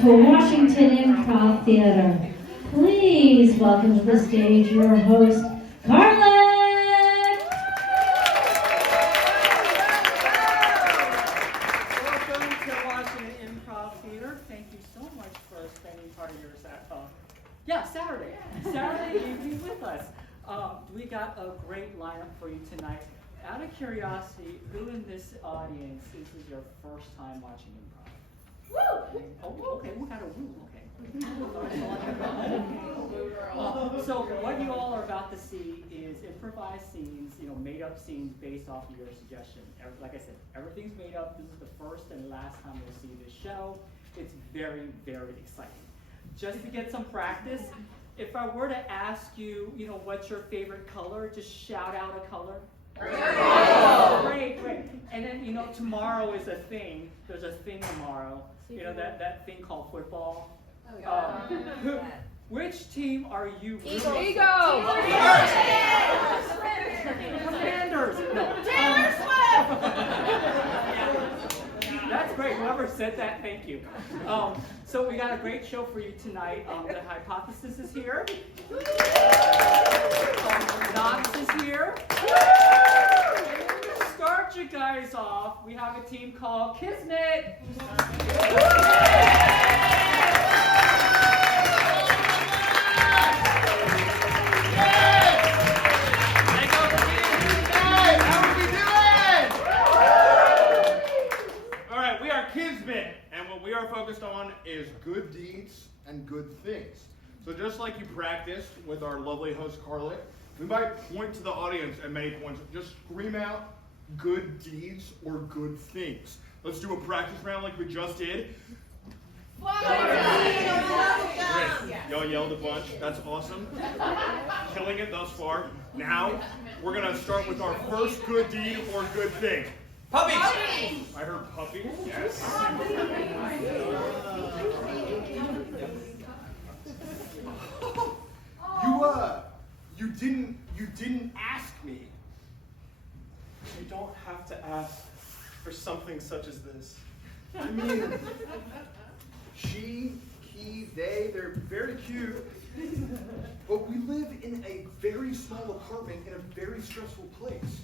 to Washington Improv Theater. Please welcome to the stage your host, Carlin! Welcome to Washington Improv Theater. Thank you so much for spending part of your Saturday evening with us. We got a great lineup for you tonight. Out of curiosity, who in this audience, this is your first time watching improv? Woo! Oh, okay, we got a woo, okay. So what you all are about to see is improvised scenes, made up scenes based off of your suggestion. Like I said, everything's made up. This is the first and last time you'll see this show. It's very, very exciting. Just to get some practice, if I were to ask you, what's your favorite color, just shout out a color. Great. And then, tomorrow is a thing. There's a thing tomorrow. That thing called football. Which team are you rooting for? Eagles! Commanders! No. Taylor Swift! That's great. Whoever said that, thank you. So we got a great show for you tonight. The hypothesis is here. Knox is here. And to start you guys off, we have a team called Kismet. Kismet, and what we are focused on is good deeds and good things. So just like you practiced with our lovely host Carla, we might point to the audience at many points. Just scream out good deeds or good things. Let's do a practice round like we just did. Great. Y'all yelled a bunch. That's awesome. Killing it thus far. Now, we're going to start with our first good deed or good thing. Puppies! I heard puppies. Yes. You didn't ask me. You don't have to ask for something such as this. I mean, she, he, they're very cute. But we live in a very small apartment in a very stressful place.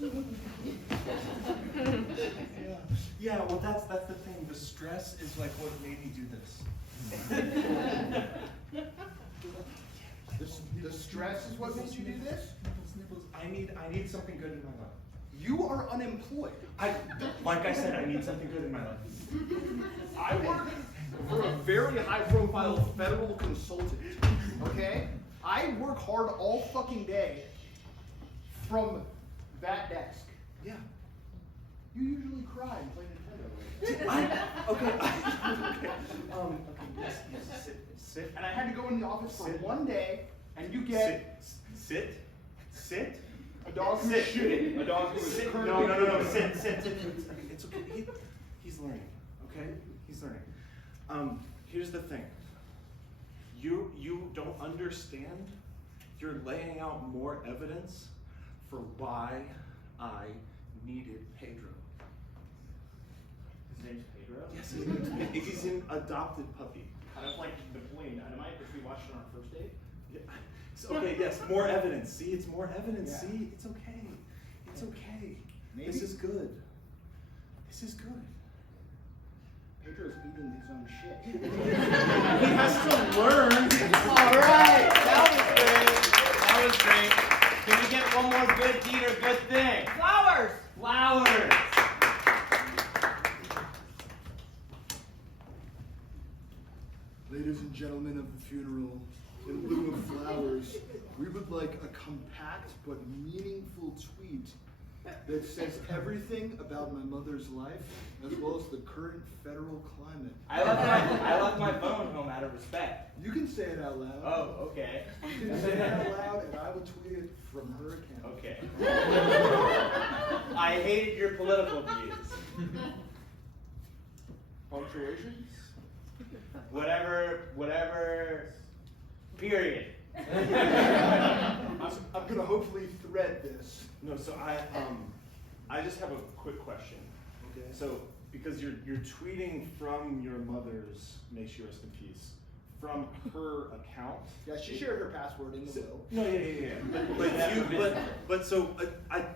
Yeah, well that's the thing. The stress is like what made me do this. The stress is what made you do this? I need something good in my life. You are unemployed. Like I said, I need something good in my life. I work for a very high-profile federal consultant, okay? I work hard all fucking day from that desk. Yeah. You usually cry and play Nintendo. Okay, yes, sit. And I had to go in the office for one day, and you get... Sit. A dog who's shitting. A dog who is currently... No, sit. It's okay. He's learning, okay? He's learning. Here's the thing. You don't understand. You're laying out more evidence for why I needed Pedro. His name's Pedro? Yes, he's an adopted puppy. Kind of like Napoleon Dynamite, which we watched on our first date. Yeah. Okay, yes, more evidence. See, it's more evidence. Yeah. See, it's okay. It's okay. Maybe. This is good. This is good. Pedro's eating his own shit. He has to learn. All right, that was great. Can we get one more good deed or good thing? Flowers! Flowers. Ladies and gentlemen of the funeral, in lieu of flowers, we would like a compact but meaningful tweet that says everything about my mother's life, as well as the current federal climate. I left my phone home out of respect. You can say it out loud. Oh, okay. You can say it out loud, and I will tweet it from her account. Okay. I hated your political views. Punctuation? Whatever. Period. I'm gonna hopefully thread this. No, so I just have a quick question. Okay. So because you're tweeting from your mother's, may she rest in peace, from her account. Yeah, she shared her password in the will. No, yeah. But so I'm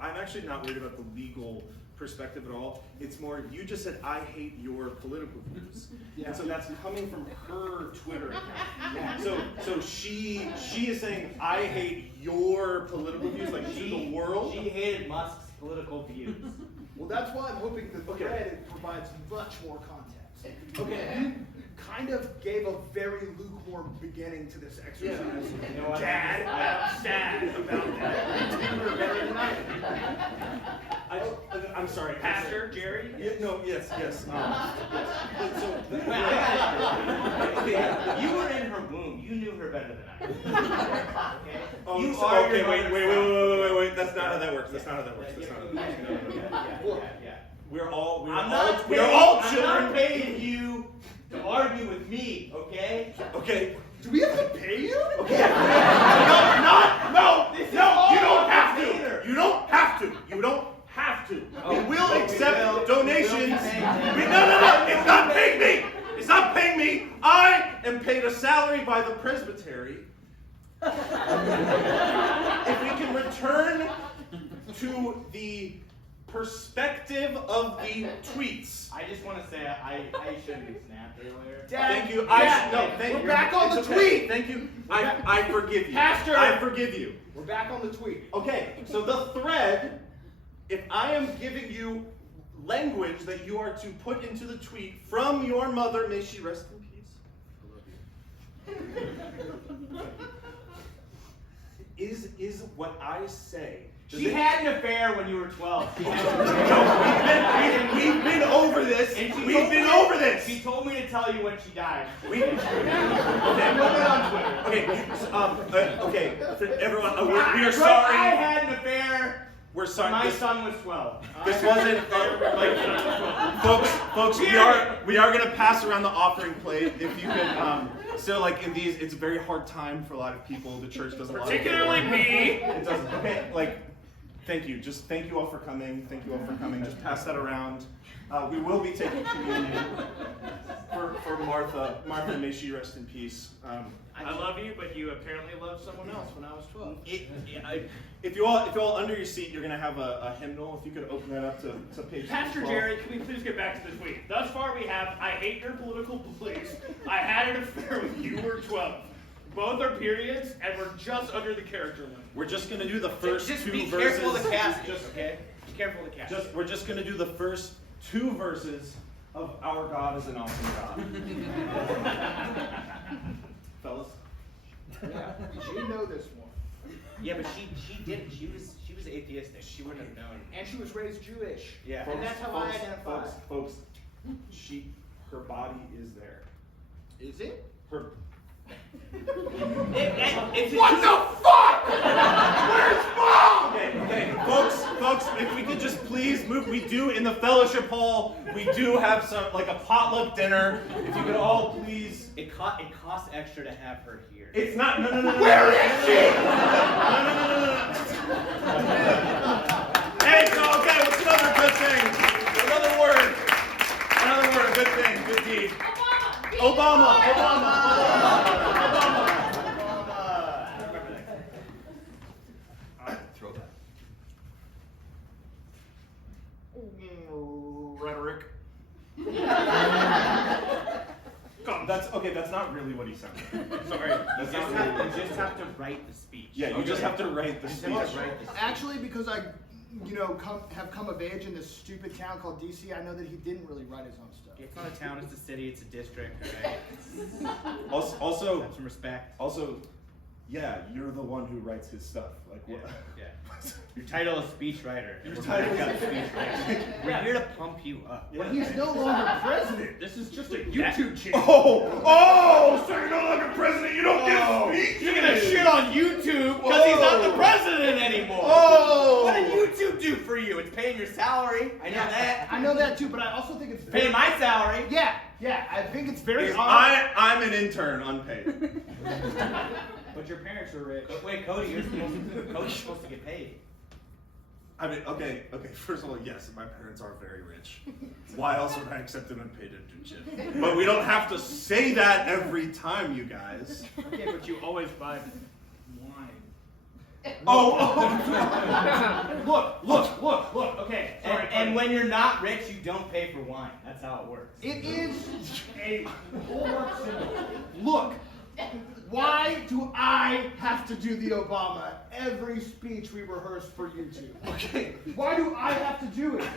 actually not worried about the legal perspective at all. It's more, you just said, I hate your political views. Yeah. And so that's coming from her Twitter account. So she is saying, I hate your political views, like to the world. She hated Musk's political views. Well, that's why I'm hoping the thread provides much more context. Okay. You kind of gave a very lukewarm beginning to this exercise. Yeah. You know what? Dad, I'm sad about that. You were better than I am. I'm sorry. Pastor Jerry? Yeah, no, yes. Yes. Okay, you were in her womb. You knew her better than I did. Okay? Wait. That's not how that works. That's not how that works. Yeah. We're all I'm not paying you to argue with me, okay? Okay. Do we have to pay you? Okay. No, you don't have to. You don't have to. You don't have to. We will accept donations. No, it's not paying me. It's not paying me. I am paid a salary by the presbytery. If we can return to the perspective of the tweets. I just want to say I should have been snapped earlier. Dad, Thank you. Dad, we're back on the tweet. Thank you. I forgive you. Pastor. I forgive you. We're back on the tweet. Okay, so the thread, if I am giving you language that you are to put into the tweet from your mother, may she rest in peace. Is what I say. She had an affair when you were 12. No, we've been over this. We've been over this. She told me to tell you when she died. Okay, put it on Twitter. Okay, for everyone, we are sorry. I had an affair. We're sorry. My son was 12. This wasn't folks. We are gonna pass around the offering plate. If you could, so like in these, it's a very hard time for a lot of people. The church does a lot. Particularly me. It does. Okay, like. Thank you. Just thank you all for coming. Thank you all for coming. Just pass that around. We will be taking communion for Martha. Martha, may she rest in peace. I love you, but you apparently loved someone else when I was 12. If you all under your seat, you're gonna have a hymnal. If you could open that up to page. Pastor 12. Jerry, can we please get back to the tweet? Thus far we have, I hate your political beliefs. I had an affair when you were 12. Both are periods, and we're just under the character limit. We're just gonna do the first Just two be verses. careful of the passages, okay? Be careful of the passages. We're just gonna do the first two verses of Our God is an Awesome God. Fellas. Yeah, you know this one. Yeah, but she didn't. She was atheistic. She wouldn't have known. And she was raised Jewish. Yeah. And that's how I identify. Folks, her body is there. Is it? Her. What the fuck? Where's Mom? Okay, folks, if we could just please move. We do in the fellowship hall. We do have some like a potluck dinner. If you could all please. It costs extra to have her here. It's not. No. Where is she? Hey, so okay. What's another good thing? Another word. Good thing. Good deed. Obama. Rhetoric. That's okay. That's not really what he said. Sorry. That's not really. You just have to write the speech. Yeah, you just have to write the speech. Actually, because I, have come of age in this stupid town called DC, I know that he didn't really write his own stuff. It's not a town, it's a city, it's a district, alright? Also, Have some respect. Also, yeah, you're the one who writes his stuff. Like what? Yeah. Your title is speechwriter. Your title is speechwriter. We're here to pump you up. But he's no longer president. This is just a YouTube channel. So you're no longer president. You don't give speeches. You're gonna shit on YouTube because he's not the president anymore. What did YouTube do for you? It's paying your salary. I know that. I know that too, but I also think it's very... Paying my salary. Yeah, I think it's very odd. I'm an intern, unpaid. But your parents are rich. But wait, Cody's supposed to get paid. I mean, okay, first of all, yes, my parents are very rich. Why else would I accept an unpaid internship? But we don't have to say that every time, you guys. Okay, but you always buy wine. Look, okay. Sorry, And when you're not rich, you don't pay for wine. That's how it works. It is a homework symbol. Look, why do I have to do the Obama every speech we rehearse for YouTube? Okay. Why do I have to do it?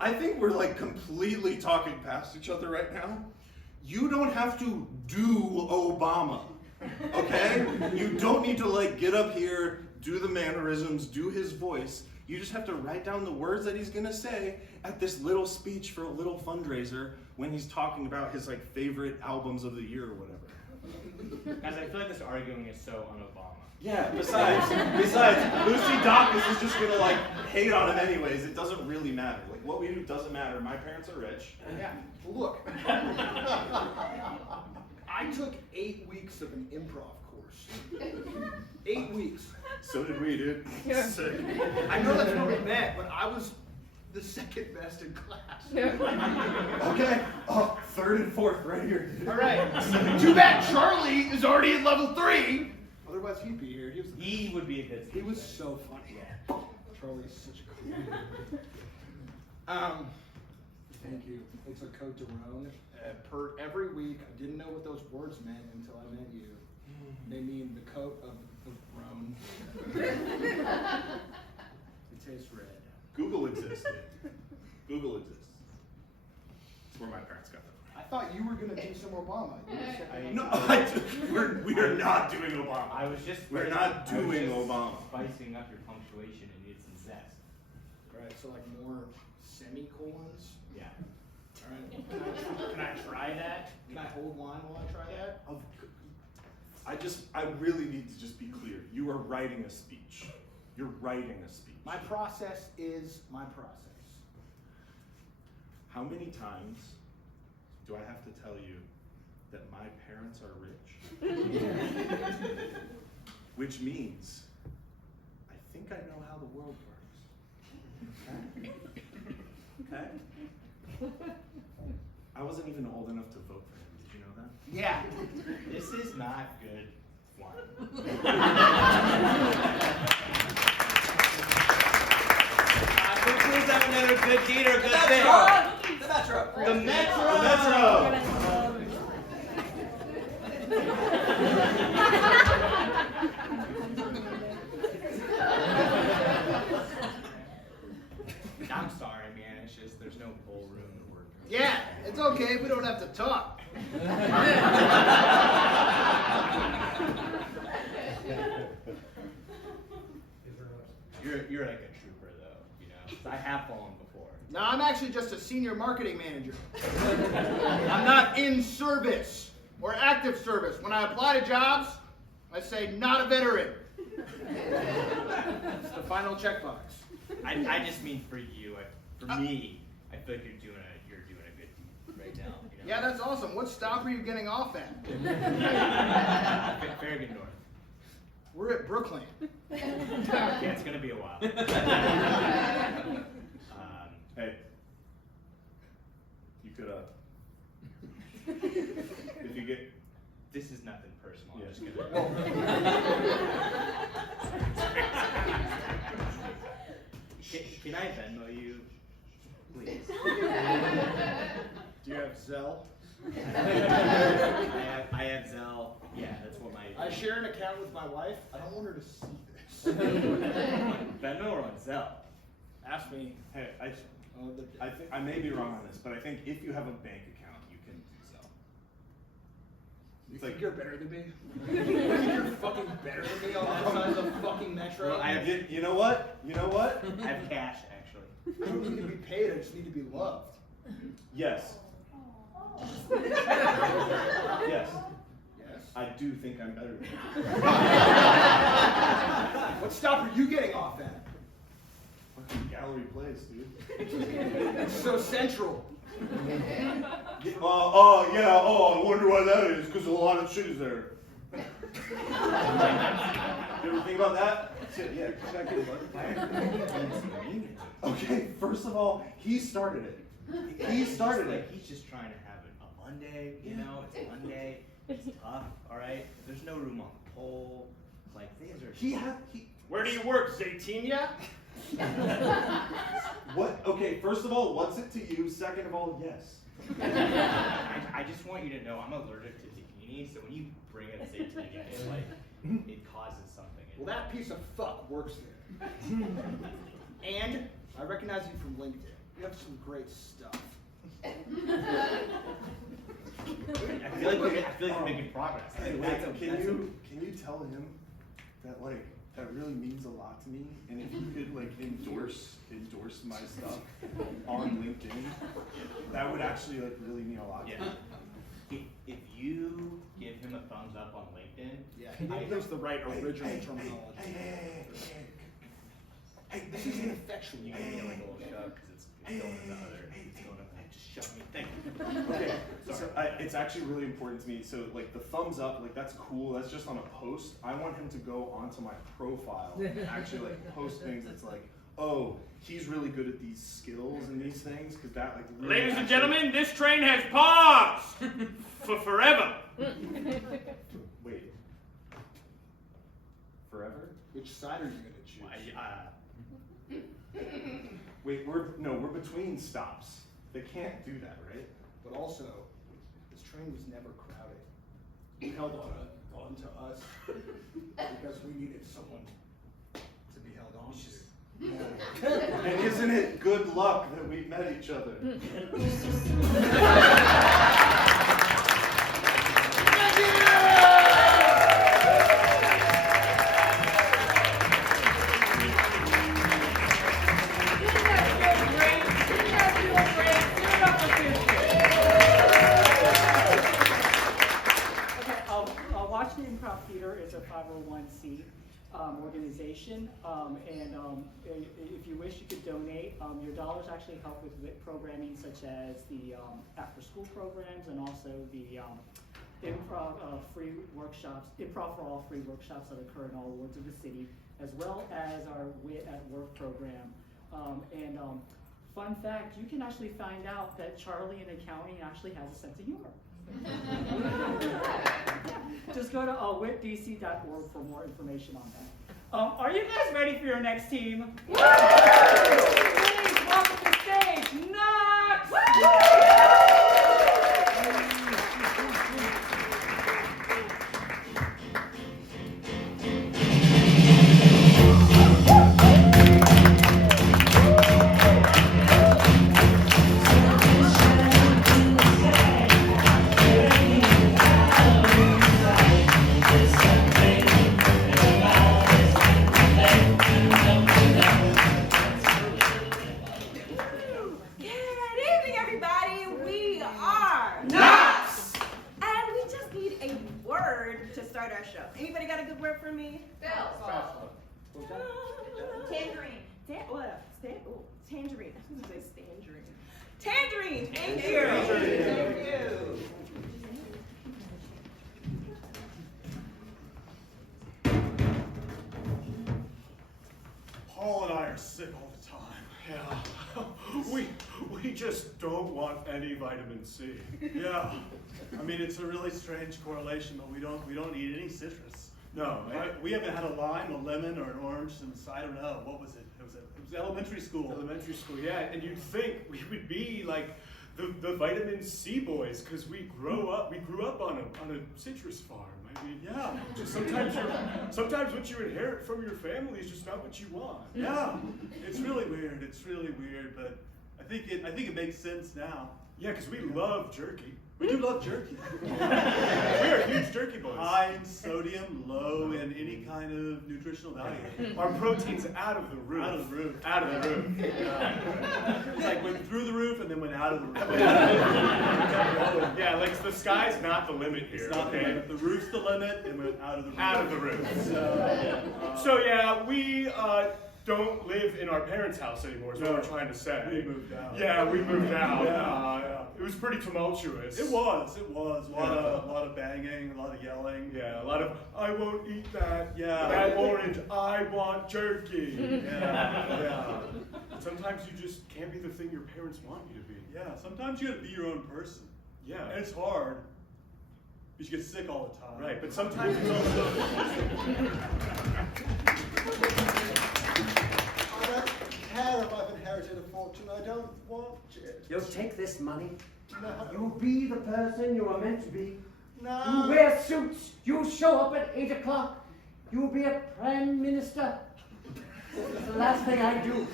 I think we're like completely talking past each other right now. You don't have to do Obama, okay? You don't need to like get up here, do the mannerisms, do his voice. You just have to write down the words that he's gonna say at this little speech for a little fundraiser when he's talking about his like favorite albums of the year or whatever. Guys, I feel like this arguing is so un-Obama. Yeah, besides, Lucy Dacus is just gonna like hate on him anyways. It doesn't really matter. Like what we do doesn't matter. My parents are rich. Yeah, look. I took 8 weeks of an improv course. 8 weeks. So did we, dude. Sick. I know that's what we meant, but I was the second best in class. Okay. Oh, 3rd and 4th right here. All right. Too bad Charlie is already at level 3. Otherwise, he'd be here. He would be a good He was so funny. Charlie's such a cool Thank you. It's a Cote de Rhone. Per every week, I didn't know what those words meant until I met you. They mean the coat of the Rhone. It tastes red. Google exists. Google exists. That's where my parents got that. I thought you were gonna do some Obama. You were saying- No, we are not doing Obama. I was just. We're not doing Obama. Spicing up your punctuation and needed some zest. Right, so like more semicolons. Yeah. All right. Can I try that? Can I hold line while I try that? I really need to just be clear. You are writing a speech. You're writing a speech. My process is my process. How many times do I have to tell you that my parents are rich? Which means I think I know how the world works. Okay? I wasn't even old enough to vote for him. Did you know that? Yeah. This is not good wine. Please have another good deed or good thing. The Metro! The Metro! The Metro! I'm sorry, man. It's just there's no whole room to work. Yeah, it's okay. We don't have to talk. You're like a trooper, though, you know. 'Cause I have fallen before. No, I'm actually just a senior marketing manager. I'm not in service or active service. When I apply to jobs, I say not a veteran. It's the final checkbox. I just mean for you. For me, I feel like you're doing a good deed right now. You know? Yeah, that's awesome. What stop are you getting off at? Farragut North. We're at Brooklyn. Yeah, it's gonna be a while. Hey, you could, if you get, This is nothing personal. Yeah. I'm just gonna. Can I Venmo you, please? Do you have Zelle? I have Zelle. Yeah, that's what my. I share an account with my wife. I don't want her to see this. Venmo or on Zelle? Ask me. hey, I think I may be wrong on this, but I think if you have a bank account, you can do Zelle. You think you're better than me? You think you're fucking better than me on that side of the fucking metro? Well, I have. You know what? You know what? I have cash actually. I don't need to be paid. I just need to be loved. Yes. Yes. Yes. I do think I'm better than you. What stop are you getting off at? Fucking gallery place, dude. It's so central. Yeah, I wonder why that is, because a lot of shit is there. You ever think about that? Yeah, check it. Okay, first of all, he started it. He started it. He's just trying to have a Monday, you know? It's Monday. It's tough, all right? There's no room on the pole. Like, things are... Where do you work, Zaytinia? What? Okay, first of all, what's it to you? Second of all, yes. I just want you to know I'm allergic to zucchini, so when you bring up Zaytinia, it's like, it causes something. Well, that piece of fuck works there. And I recognize you from LinkedIn. You have some great stuff. I feel like we're making progress. Hey, wait, can you tell him that that really means a lot to me, and if you could endorse my stuff on LinkedIn, that would actually really mean a lot to me. If you give him a thumbs up on LinkedIn, He knows the right original terminology. Hey, this is ineffectual. you give me a little shove because it's going to the other. It's going to just shove me. Thank you. Okay, Sorry. so it's actually really important to me. So the thumbs up, that's cool. That's just on a post. I want him to go onto my profile and actually post things that's like, oh, he's really good at these skills and these things, because that really Ladies and gentlemen, this train has paused for forever. Wait. Forever? Which side are you going to choose? Wait, we're between stops. They can't do that, right? But also, this train was never crowded. You held on to us because we needed someone to be held on to. Yeah. And isn't it good luck that we met each other? Washington Improv Theater is a 501c organization, and if you wish, you could donate. Your dollars actually help with WIT programming, such as the after-school programs, and also the improv free workshops, improv for all free workshops that occur in all wards of the city, as well as our WIT at Work program. Fun fact, you can actually find out that Charlie in accounting actually has a sense of humor. Just go to witdc.org for more information on that. Are you guys ready for your next team? Please welcome to the stage, Knox! Anybody got a good word for me? Tangerine. Tangerine. I was going to say tangerine. Tangerine. Thank you. Thank you. Paul and I are sick all the time. Yeah. We just don't want any vitamin C. Yeah. I mean, it's a really strange correlation, but we don't eat any citrus. No, we haven't had a lime, a lemon, or an orange since, I don't know, what was it? It was elementary school. Elementary school, yeah. And you'd think we would be like the vitamin C boys, because we grew up on a citrus farm. I mean, yeah. Sometimes what you inherit from your family is just not what you want. Yeah. It's really weird. But I think it makes sense now. Yeah, because we love jerky. We do love jerky. We're huge jerky boys. High in sodium, low in any kind of nutritional value. Our protein's out of the roof. Out of the roof. Out of the roof. It's like went through the roof and then went out of the roof. Yeah, like the sky's not the limit here. It's not the limit. The roof's the limit and went out of the roof. Out of the roof. So yeah, we don't live in our parents' house anymore, is what we're trying to say. We moved out. Yeah, we moved out. Yeah. It was pretty tumultuous. It was. A lot of banging, a lot of yelling. Yeah, a lot of, I won't eat that. Yeah. That orange, I want jerky. Yeah. Sometimes you just can't be the thing your parents want you to be. Yeah, sometimes you gotta be your own person. Yeah. And it's hard. Because you get sick all the time. Right, but sometimes it's also... I don't care if I've inherited a fortune. I don't want it. You'll take this money. No. You'll be the person you are meant to be. No. You wear suits. You'll show up at 8 o'clock. You'll be a prime minister. It's the last thing I do.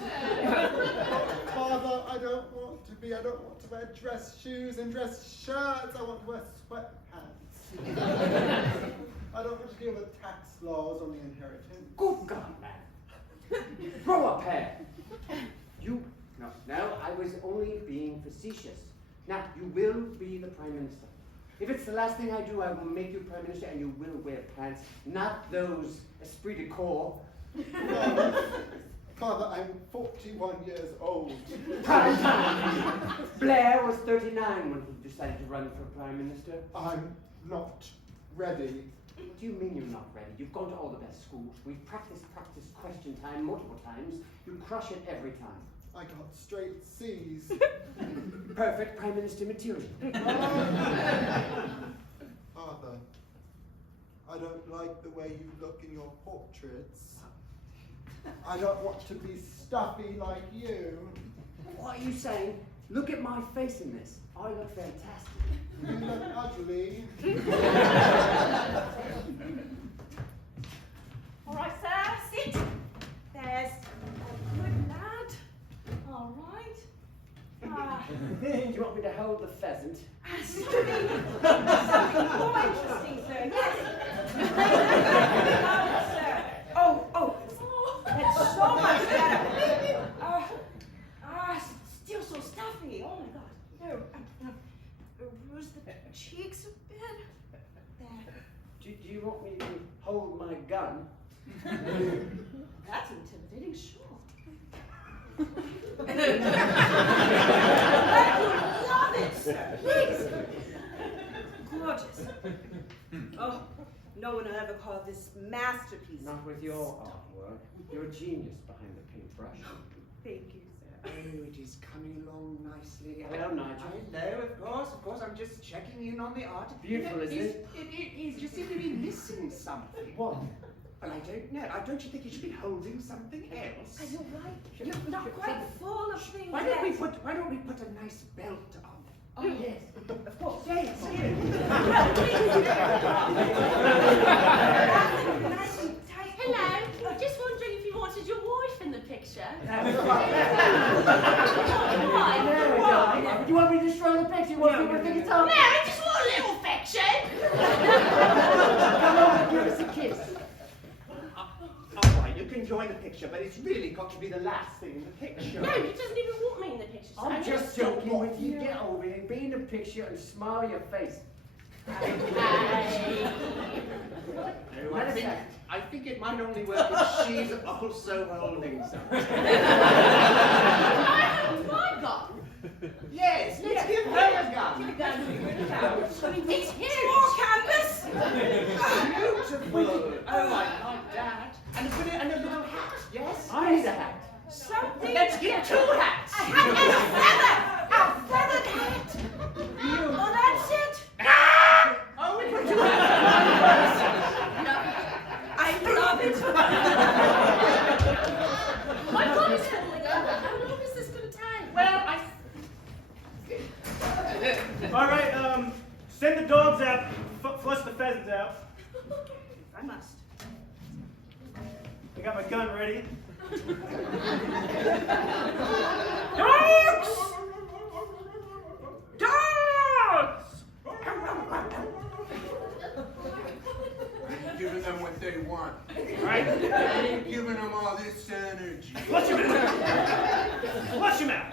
Father, I don't want to be. I don't want to wear dress shoes and dress shirts. I want to wear sweatpants. I don't want to deal with tax laws on the inheritance. Good God, man. Grow up, hair. No, I was only being facetious. Now, you will be the Prime Minister. If it's the last thing I do, I will make you Prime Minister and you will wear pants, not those esprit de corps. Father, I'm 41 years old. Prime time. Blair was 39 when he decided to run for Prime Minister. I'm not ready. What do you mean you're not ready? You've gone to all the best schools. We've practiced question time multiple times. You crush it every time. I got straight C's. Perfect Prime Minister material. Father, I don't like the way you look in your portraits. I don't want to be stuffy like you. What are you saying? Look at my face in this. I look fantastic. You look ugly. All right, sir, sit. There's a good lad. All right. Do you want me to hold the pheasant? Something more interesting, sir. Yes. Sir. Oh, that's so much better. Still so stuffy. Oh my God. No, bruise the cheeks a bit. There. Do you want me to hold my gun? That's intimidating, sure. I love it, sir. Please. Gorgeous. Oh, no one will ever call this masterpiece. Not with your artwork. You're a genius behind the paintbrush. Thank you, sir. Oh, it is coming along nicely. Hello, Nigel. Hello, of course. I'm just checking in on the art. Beautiful, isn't it? It is. You seem to be missing something. What? Well, I don't know. Don't you think you should be holding something else? Are you right? You're not quite full of things. Why don't we put a nice belt on? Oh, yes. Of course. Yes. Hello, just wondering if you wanted your wife in the picture. Why? No, do you want me to destroy the picture? You want people to think it's No, art? I just want a little fiction. Come on and give us a kiss. All right, you can join the picture, but it's really got to be the last thing in the picture. No, he doesn't even want me in the picture. So I'm just joking with you. Get over here, be in the picture and smile your face. I think it might only work if she's also holding something. My gun. Yes, let's give her a gun. I mean, it's huge. More canvas. Beautiful. Oh, I like that. And a little hat, yes? I need a hat. Something. Let's get 2 hats. A hat and a feather. A feathered hat. Oh, that's it. Oh, we put 2 hats. I love it. My gun is falling over. How long is this going to take? Well, All right, send the dogs out, flush the pheasants out. I must. I got my gun ready. Dogs! Dogs! Giving them what they want. Right? Giving them all this energy. Flush him out. Flush him out.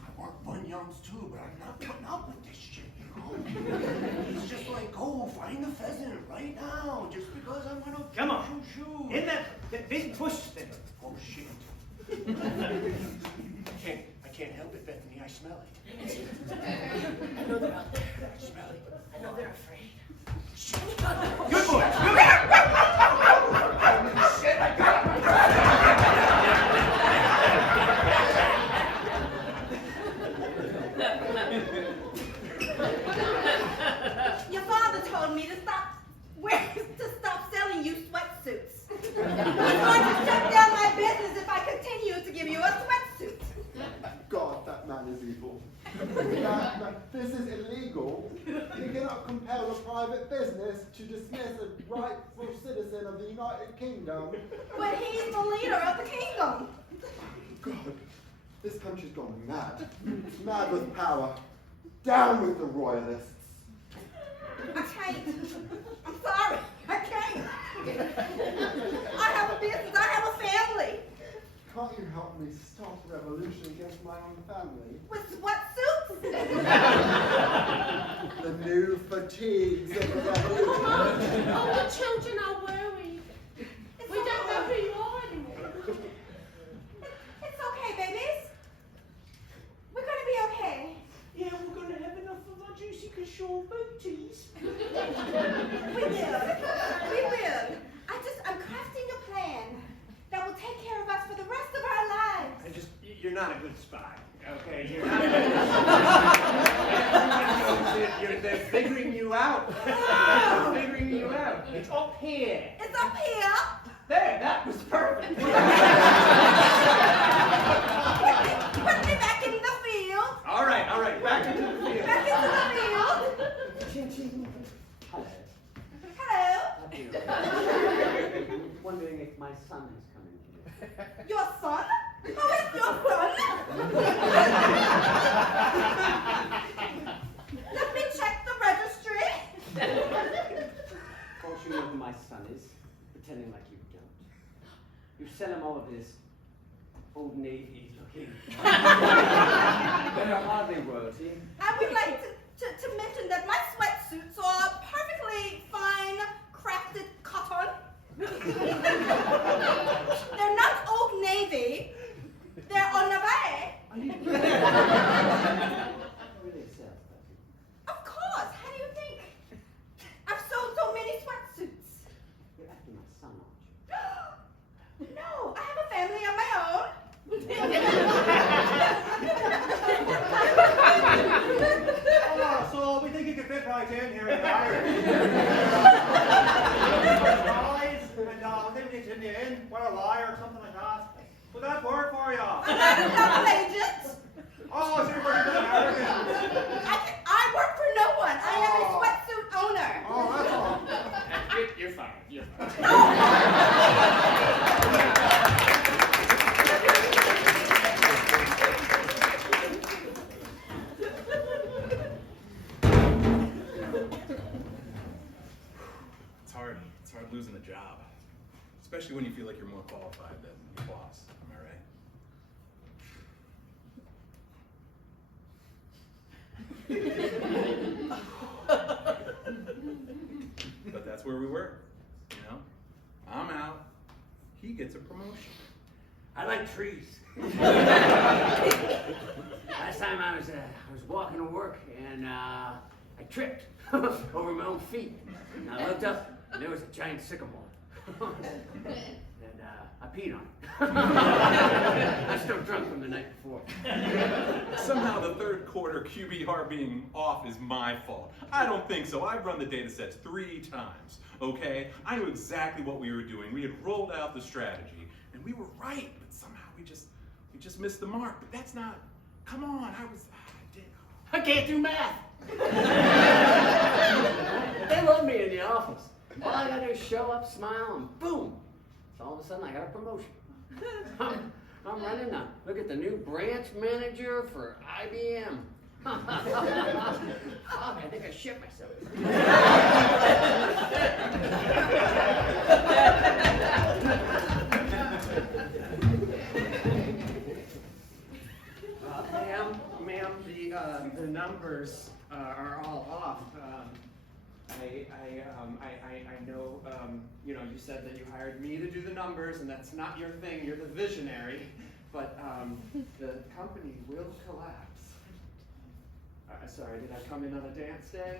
I want bunions. sounds too, but I'm not putting up with this shit, you know? It's just like, go find the pheasant right now, just because I'm gonna Come on. shoo. In that big bush there. Oh shit. I can't help it, Bethany. I smell it. I know they're out there. I smell it. I know they're afraid. Good boy. Shit, I got it. Your father told me to stop selling you sweatsuits. He's going to shut down my business if I continue to give you a sweatsuit. God, that man is evil. This is illegal. You cannot compel a private business to dismiss a rightful citizen of the United Kingdom. But he's the leader of the kingdom. God, this country's gone mad. Mad with power. Down with the royalists. I can't. I'm sorry. I can't. I have a business. I have a family. Can't you help me stop a revolution against my own family? With sweatsuits? The new fatigues of the revolution. Oh, the children are worried. We don't know who you are anymore. It's okay, babies. We're going to be okay. Yeah, we're gonna have enough of our juicy cashel booties. We will. I'm crafting a plan that will take care of us for the rest of our lives. You're not a good spy, okay? You're not a good spy. They're figuring you out. They're figuring you out. It's up here. It's up here. There, that was perfect. Put me back in the field. All right, back into the field. Back into the field. Hello. Wondering if my son is coming here. Your son? Who is your son? Let me check the registry. Of course you know who my son is, pretending like you don't. You sell him all of this old Navy looking. They're hardly royalty. I would like to mention that my sweatsuits are perfectly fine crafted cotton. They're not Old Navy. They're en Navy. Really sells, doesn't Of course. How do you think? I've sold so many sweatsuits. You're after my son, aren't you? No, I have a family of my own. Oh, so we think you could fit right in here in the iron. Eyes, and we think we need to in, wear a lie or something like that. Would that work for you? I'm not a double agent. Oh, so you're working for the American. I work for no one. I am a sweatsuit owner. Oh, that's all. You're fired. You're fired. It's hard losing a job, especially when you feel like you're more qualified than your boss. Am I right? But that's where we were, you know? I'm out. He gets a promotion. I like trees. Last time I was walking to work and I tripped over my own feet. And I looked up and there was a giant sycamore. And I peed on it. I'm still drunk from the night before. Somehow the third quarter QBR being off is my fault. I don't think so. I've run the data sets 3 times, okay? I knew exactly what we were doing. We had rolled out the strategy, and we were right, but somehow we just missed the mark. But that's not, come on, I can't do math. They love me in the office. All I gotta do is show up, smile, and boom. So all of a sudden I got a promotion. I'm running now. Look at the new branch manager for IBM. Fuck, I think I shit myself. Hey, I'm ma'am, the numbers are all off. I know, you said that you hired me to do the numbers, and that's not your thing. You're the visionary, but the company will collapse. Sorry, did I come in on a dance day?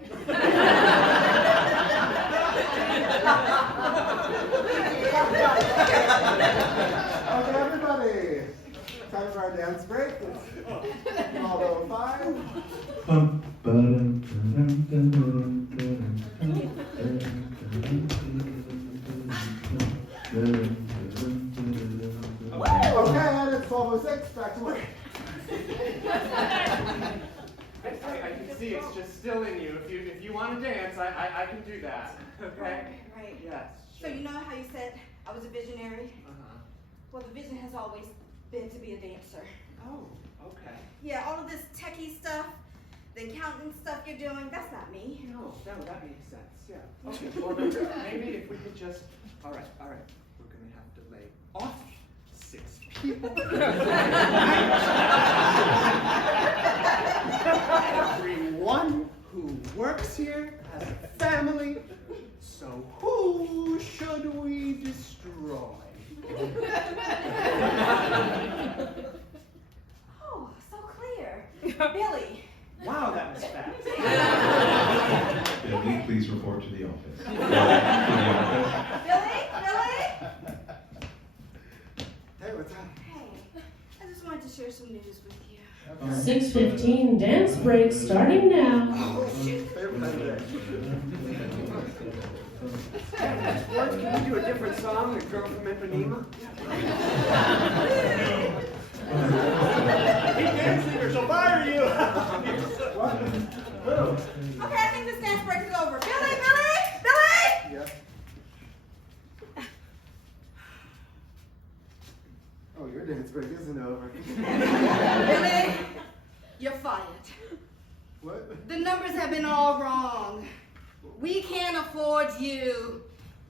Okay, everybody. Time for our dance break. It's 12:05. Okay, and it's 12:06. Back to work. I can see it's just still in you. If you want to dance, I can do that. Okay? Right. Yes. So you know how you said I was a visionary? Uh-huh. Well, the vision has always been to be a dancer. Oh, okay. Yeah, all of this techie stuff, the accounting stuff you're doing, that's not me. No, that makes sense. Yeah. Okay. Well, then, maybe if we could just. All right. We're gonna have to lay off 6 people. Everyone who works here has a family. So who should we destroy? Oh, so clear. Billy. Wow, that was fast. Billy, please report to the office. Billy? Hey, what's up? Hey, I just wanted to share some news with you. 6:15 dance break starting now. Oh, shoot. Favorite time of day. Can we do a different song, The Girl from Ipanema? Hey, dance leader, she'll fire you! Okay, I think this dance break is over. Billy! Yeah. Oh, your dance break isn't over. Billy, you're fired. What? The numbers have been all wrong. We can't afford you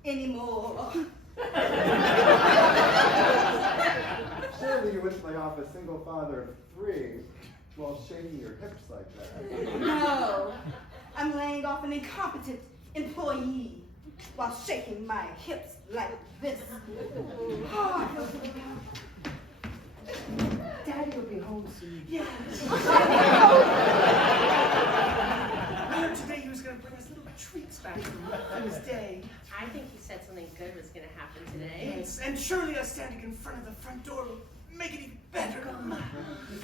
anymore. Surely you wouldn't lay off a single father of 3 while shaking your hips like that. No, I'm laying off an incompetent employee while shaking my hips like this. Oh, I feel so good. Daddy will be home soon. Yes. I heard today he was going to bring us little treats back from his day. I think he said something good was going to happen today. Yes, and surely us standing in front of the front door will make it even better. He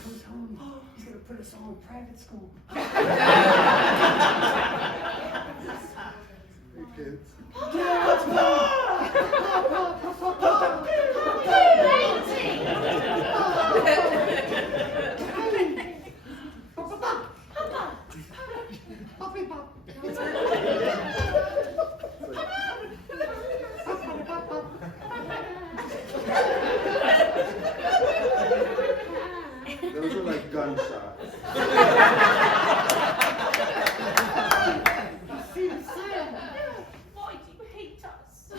comes home. He's going to put us all in private school. Hey, kids. Those are like gunshots. Why do you hate us?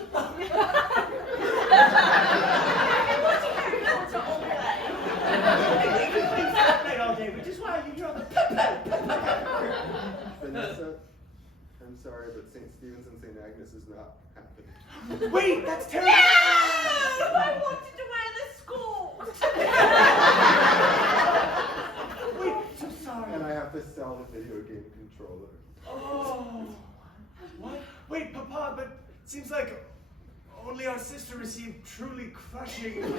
All day. We just want to hear all the Vanessa, I'm sorry, but St. Stephen's and St. Agnes is not happening. Wait, that's terrible. No! I wanted to wear the school. Wait, so sorry. And I have to sell the video game controller. Oh. What? Wait, Papa, but it seems like only our sister received truly crushing. You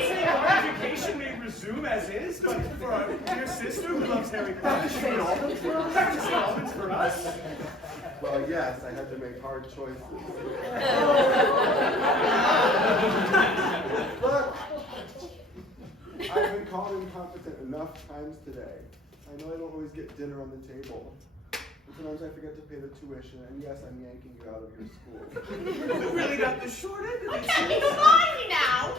say our education may resume as is, but for our dear sister who loves Harry Potter, practicing Albans for us? Well, yes, I had to make hard choices. Look, I've been called incompetent enough times today. I know I don't always get dinner on the table. And sometimes I forget to pay the tuition, and yes, I'm yanking you out of your school. We really got the short end of I this. can't be Hermione now.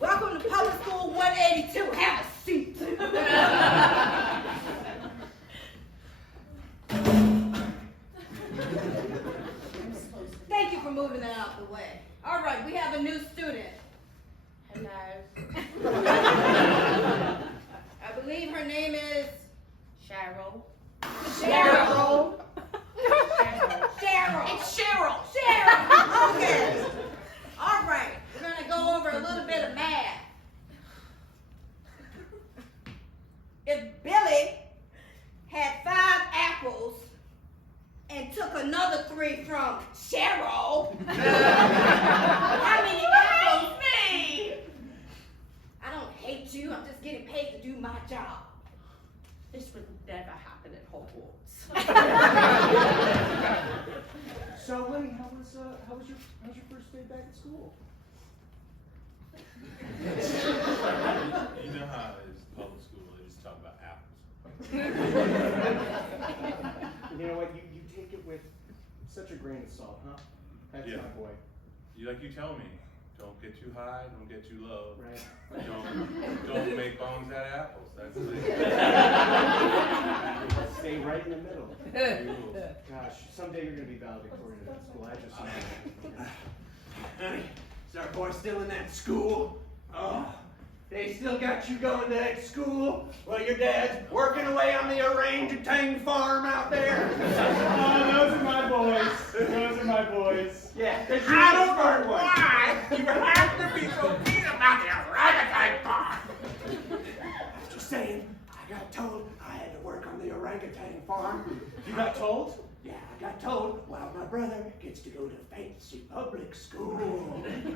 Welcome to Public School 182. Have a seat. Thank you for moving that out the way. All right, we have a new student. Hello. Cheryl. Cheryl. Cheryl. It's Cheryl. Cheryl. Okay. All right. We're gonna go over a little bit of math. If Billy had 5 apples and took another 3 from Cheryl, how many apples? Me. I don't hate you. I'm just getting paid to do my job. This would never happen at Hogwarts. So, Lenny, how was your first day back at school? You know how it is public school, they just talk about apples. You know what? You take it with such a grain of salt, huh? That's Yeah. my boy. You tell me, don't get too high, don't get too low. Right. Don't make bombs out of apples. That's the thing. Stay right in the middle. Cool. Gosh, someday you're gonna be valedictorian at that school. I just know. Honey, is our boy still in that school? Oh, they still got you going to that school while your dad's working away on the orangutan farm out there? Oh, those are my boys. Those are my boys. Yeah, I don't know why you have to be so mean about the orangutan farm. Just saying, I got told I had to work on the orangutan farm. You got told? Yeah, I got told while my brother gets to go to fancy public school. All right.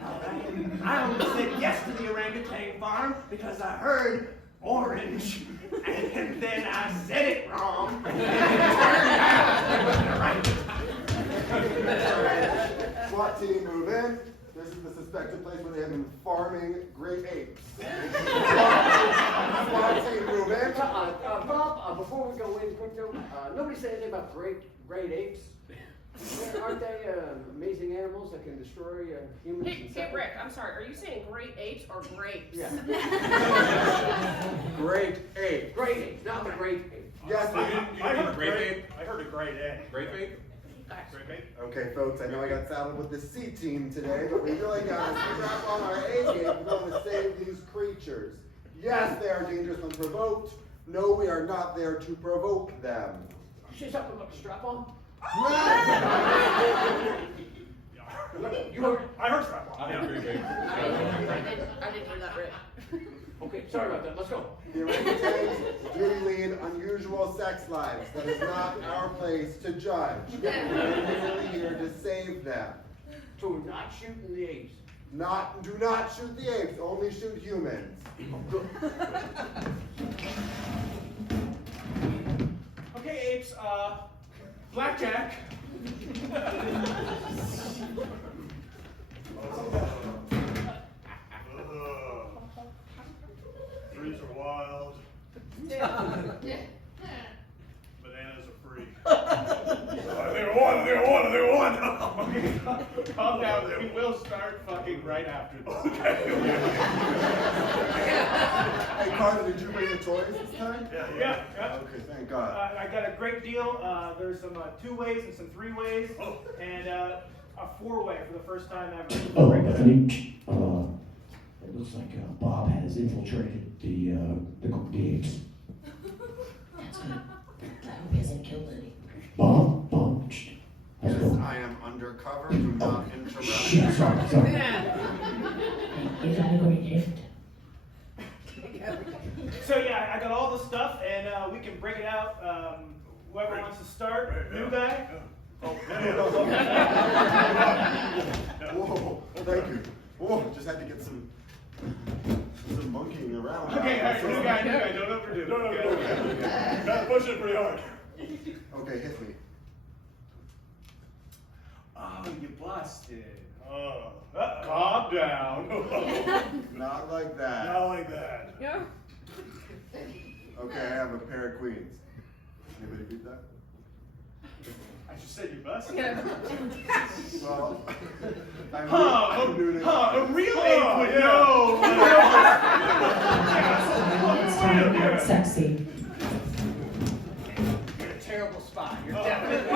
I only said yes to the orangutan farm because I heard orange, and then I said it wrong. And it turned out it was an orangutan. SWAT team, move in. This is the suspected place where they have been farming great apes. SWAT team, move in. Bob, before we go in, quick note, nobody said anything about great apes. Aren't they amazing animals that can destroy humans? Hey, Rick, I'm sorry. Are you saying great apes or grapes? Yeah. Great ape. Great ape, not the great ape. Yes, You I mean heard grape great. ape? I heard a great A. Grape ape? Great A. Okay, folks, I know I got saddled with the C team today, but we really got to strap on our A game. We're going to save these creatures. Yes, they are dangerous when provoked. No, we are not there to provoke them. You say something about the strap on? You heard? I heard strap on. Yeah, grape ape. I didn't hear that, Rick. Okay, sorry about that. Let's go. The orangutans do lead unusual sex lives. That is not our place to judge. We're merely here to save them. So we're not shooting the apes. Do not shoot the apes, only shoot humans. Okay, apes, blackjack. Threes are wild. Bananas are free. I think I won. Okay, calm down. We will start fucking right after this. Hey, Carter, did you bring the toys this time? Yeah. Okay, thank God. I got a great deal. There's some 2-ways and some 3-ways, and a 4-way for the first time ever. Oh, I think it looks like Bob has infiltrated the apes. That's good. I hope he hasn't killed any. Bob, shh. How's it Yes, going? I am undercover. Do not interrupt. Shit, sorry. You got a great gift. So yeah, I got all the stuff, and we can break it out. Whoever wants to start, new guy. Whoa, thank you. Whoa, just had to get some monkeying around. Okay, all right, new guy, don't overdo it. No. Gotta push it pretty hard. Okay, hit me. Oh, you busted. Oh, calm down. Not like that. Not like that. Yeah. Okay, I have a pair of queens. Anybody beat that? I just said you busted. Yeah. Well, a real ape would know. It's time to get sexy. You're a terrible spy. You're definitely.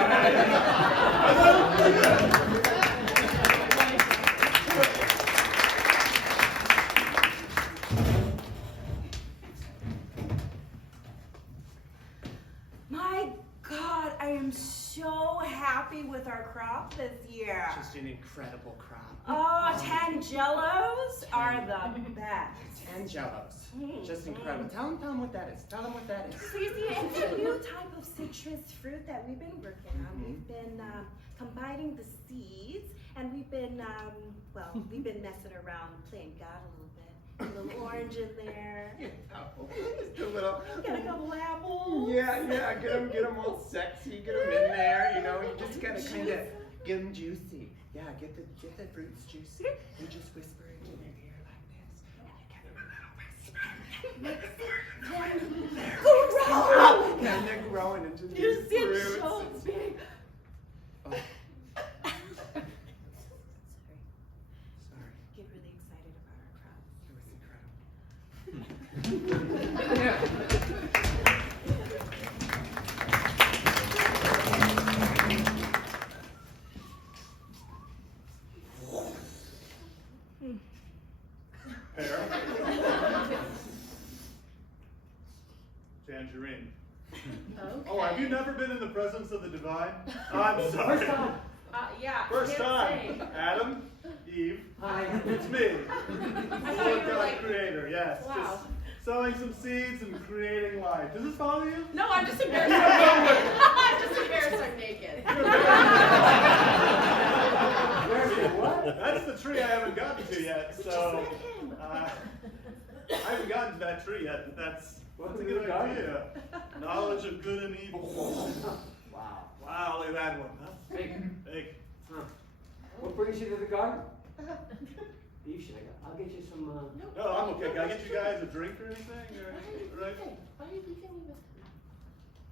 My God, I am so happy with our crop this year. Just an incredible crop. Oh, Tangelos are the best. Tangelos. Just incredible. Tell them what that is. Tell them what that is. So you see, it's a new type of citrus fruit that we've been working on. We've been combining the seeds, and we've been, we've been messing around, playing God a little bit. A little orange in there. Just a little. Get a couple apples. Yeah. Get them all sexy. Get them in there. You know, you just gotta kind of get them juicy. Yeah, get the fruits juicy. You just whisper it in their ear like this, and you get them Grow! and they're growing into You new see, fruits. it's so big. Oh. Get really excited about our crop. Pear. Tangerine. Okay. Oh, have you never been in the presence of the divine? I'm sorry. First time. Yeah. First can't time. say. Adam, Eve, Hi. it's me. I The thought you Lord were God like, Creator, yes. wow. Just sowing some seeds and creating life. Does this bother you? No, I'm just embarrassed I'm naked. I'm just embarrassed I'm naked. What? That's the tree I haven't gotten to yet, so I haven't gotten to that tree yet, but that's a good idea. Knowledge of good and evil. Wow. Wow, look at that one, huh? Big. Huh. What brings you to the garden? You should. I'll get you some. No, I'm okay. Can I get you guys a drink or anything? Right? Why do you think even?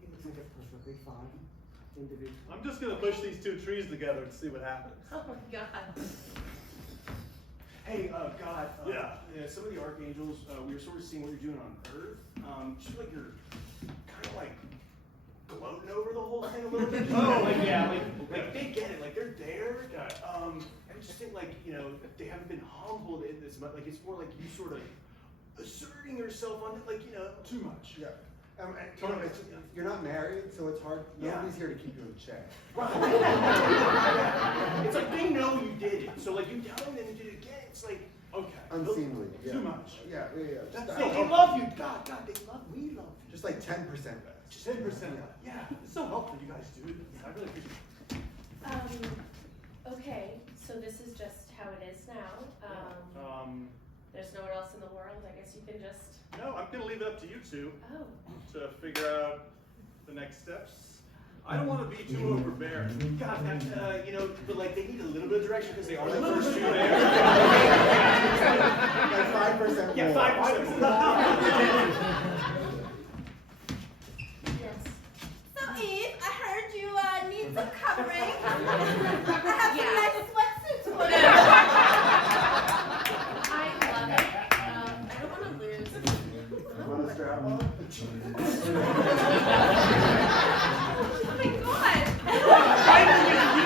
He looks like a perfectly fine individual. I'm just gonna push these two trees together and see what happens. Oh my God. Hey, God. Yeah. Some of the archangels, we were sort of seeing what you're doing on Earth. Just like you're kind of like gloating over the whole thing a little bit. Like they get it. Like they're there. I just think like they haven't been humbled in this much. Like it's more like you sort of asserting yourself on it. Like Too much. Yeah. You're not married, so it's hard. Nobody's here to keep you in check. Right. It's like they know you did it. So like you tell them and you did it again. It's like okay. Unseemly. Yeah. Too much. Yeah. They love you. God, we love you. Just like 10% less. Just 10%. Yeah. It's so helpful you guys do this. I really appreciate it. Okay, so this is just how it is now. There's nowhere else in the world. I guess you can just. No, I'm gonna leave it up to you two Oh. to figure out the next steps. I don't want to be too overbearing. God, but like they need a little bit of direction because they are the first two there. Like 5% more. Yeah, 5% more. Yes. So Eve, I heard you need some covering. I have some nice sweatsuits for you. I love it. I don't want to lose. Want to strap on? Oh my God!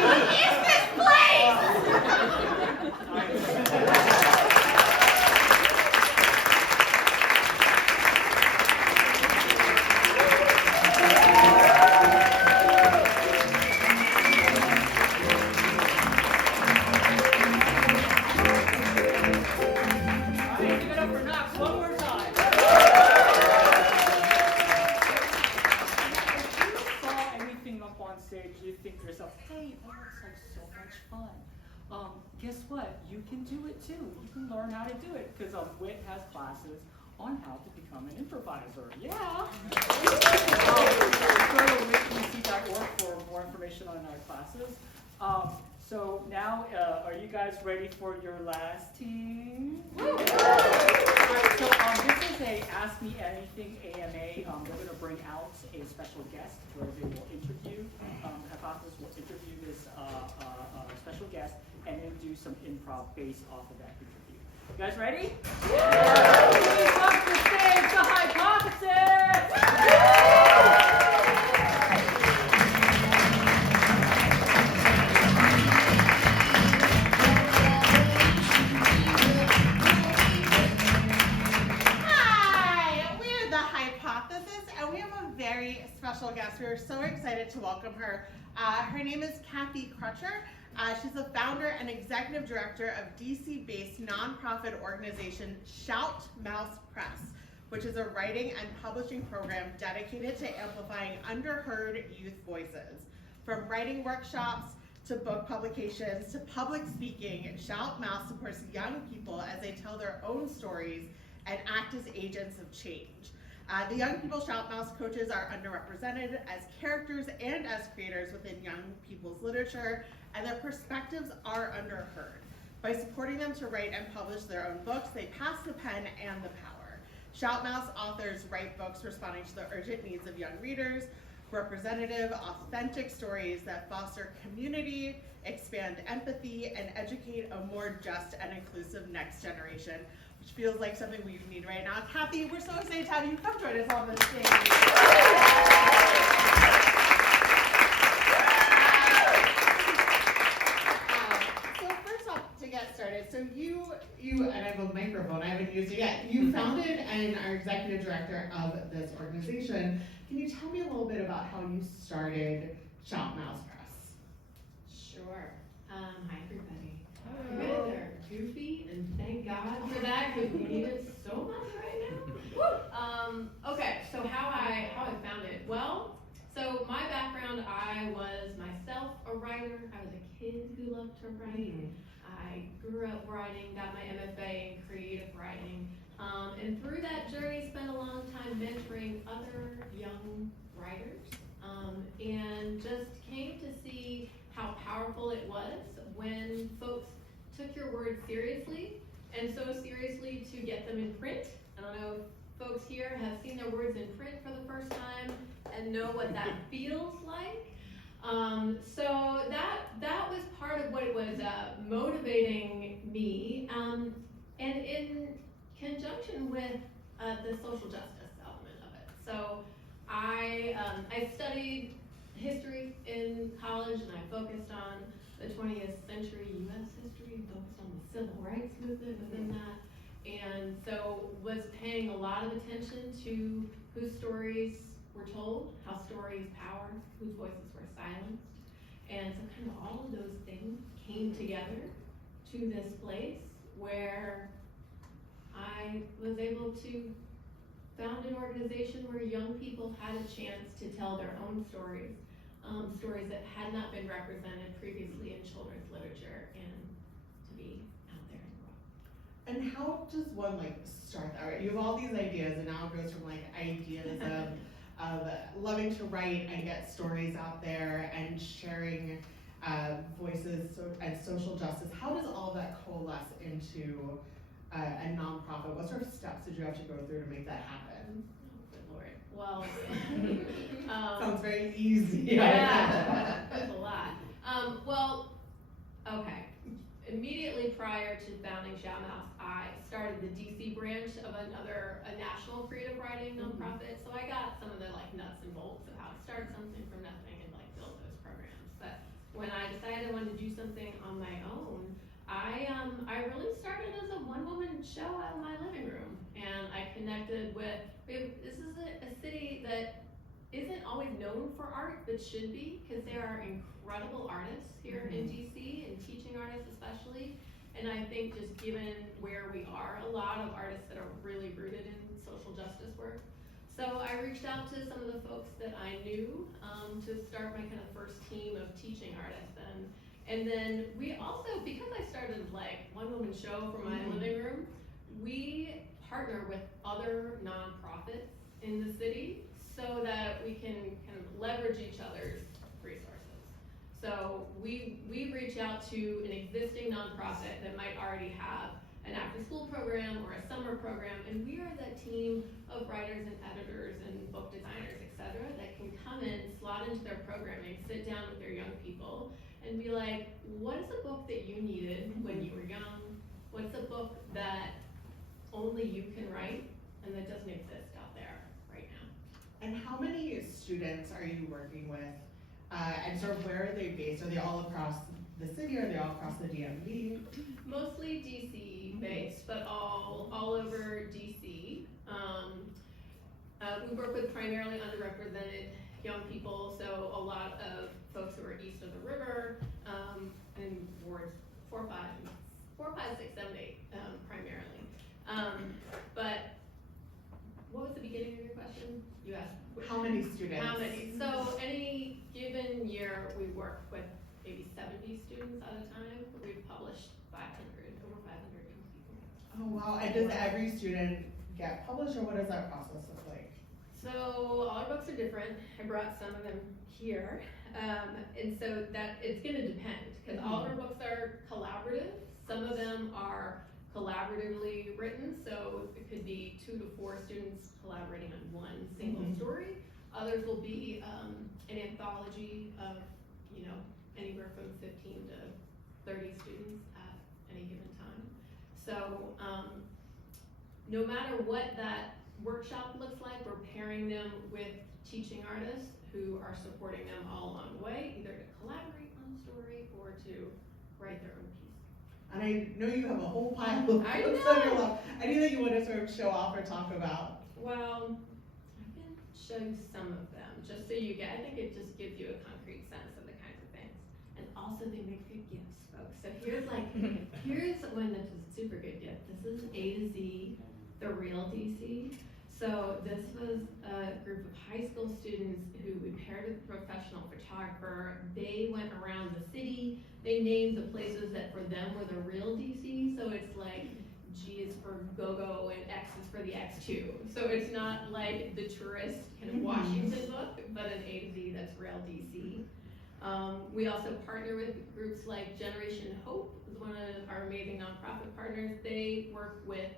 What is this place? Give it up for Knox one more time. If you saw anything up on stage, you think to yourself, hey, that looks like so much fun. Guess what? You can do it too. You can learn how to do it because WIT has classes on how to become an improviser. Yeah. Go to witpc.org for more information on our classes. So now, are you guys ready for your last team? Alright, so this is a Ask Me Anything AMA. We're going to bring out a special guest where they will interview, Hypothesis will interview this special guest and then do some improv based off of that interview. You guys ready? Please welcome to the stage the Hypothesis! Hi, we're the Hypothesis, and we have a very special guest. We are so excited to welcome her. Her name is Kathy Crutcher. She's the founder and executive director of DC-based nonprofit organization Shout Mouse Press, which is a writing and publishing program dedicated to amplifying underheard youth voices. From writing workshops to book publications to public speaking, Shout Mouse supports young people as they tell their own stories and act as agents of change. The young people Shout Mouse coaches are underrepresented as characters and as creators within young people's literature, and their perspectives are underheard. By supporting them to write and publish their own books, they pass the pen and the power. Shout Mouse authors write books responding to the urgent needs of young readers, representative, authentic stories that foster community, expand empathy, and educate a more just and inclusive next generation, which feels like something we need right now. Kathy, we're so excited to have you come join us on this stage. So first off, to get started, so you, and I have a microphone, I haven't used it yet. You founded and are executive director of this organization. Can you tell me a little bit about how you started Shout Mouse Press? Sure. Hi, everybody. You guys are goofy, and thank God for that, because we need it so much right now. Okay, so how I found it. Well, so my background, I was myself a writer. I was a kid who loved to write. I grew up writing, got my MFA in creative writing, and through that journey, spent a long time mentoring other young writers, and just came to see how powerful it was when folks took your words seriously, and so seriously to get them in print. I don't know if folks here have seen their words in print for the first time and know what that feels like. So that was part of what it was motivating me, and in conjunction with the social justice element of it. So I studied history in college, and I focused on the 20th century U.S. history, focused on the civil rights movement within that, and so was paying a lot of attention to whose stories were told, how stories power, whose voices were silenced, and so kind of all of those things came together to this place where I was able to found an organization where young people had a chance to tell their own stories, stories that had not been represented previously in children's literature, and to be out there in the world. And how does one start that? Right? You have all these ideas, and now it goes from ideas of loving to write and get stories out there and sharing voices and social justice. How does all that coalesce into a nonprofit? What sort of steps did you have to go through to make that happen? Oh, good Lord. Well, sounds very easy. Yeah, that's a lot. Well, okay. Immediately prior to founding Shout Mouse, I started the DC branch of a national creative writing nonprofit. So I got some of the nuts and bolts of how to start something from nothing and build those programs. But when I decided I wanted to do something on my own, I really started as a one-woman show out of my living room, and I connected with. This is a city that isn't always known for art, but should be, because there are incredible artists here in DC, and teaching artists especially. And I think just given where we are, a lot of artists that are really rooted in social justice work. So I reached out to some of the folks that I knew to start my kind of first team of teaching artists. And then we also, because I started one-woman show from my living room, we partner with other nonprofits in the city so that we can kind of leverage each other's resources. So we reach out to an existing nonprofit that might already have an after-school program or a summer program, and we are that team of writers and editors and book designers, et cetera, that can come in, slot into their programming, sit down with their young people, and be like, what is a book that you needed when you were young? What's a book that only you can write and that doesn't exist out there right now? And how many students are you working with? And sort of where are they based? Are they all across the city, or are they all across the DMV? Mostly DC based, but all over DC. We work with primarily underrepresented young people, so a lot of folks who are east of the river, in wards 4, 5, 6, 7, 8, primarily. But what was the beginning of your question? You asked How many students? How many? So any given year, we work with maybe 70 students at a time. We've published over 500 young people. Oh wow! And does every student get published, or what does that process look like? So all our books are different. I brought some of them here, and so that it's going to depend because all of our books are collaborative. Some of them are collaboratively written, so it could be 2 to 4 students collaborating on one single story. Others will be an anthology of, anywhere from 15 to 30 students at any given time. So no matter what that workshop looks like, we're pairing them with teaching artists who are supporting them all along the way, either to collaborate on the story or to write their own piece. And I know you have a whole pile of books on your lap. Any that you want to sort of show off or talk about? Well, I can show you some of them, just so you get, I think it just gives you a concrete sense of the kinds of things. And also they make good gifts, folks. So here's here's one that's a super good gift. This is A to Z, the real DC. So this was a group of high school students who we paired with a professional photographer. They went around the city. They named the places that for them were the real DC. So it's like G is for go-go and X is for the X2. So it's not like the tourist kind of Washington book, but an A to Z that's real DC. We also partner with groups like Generation Hope, is one of our amazing nonprofit partners. They work with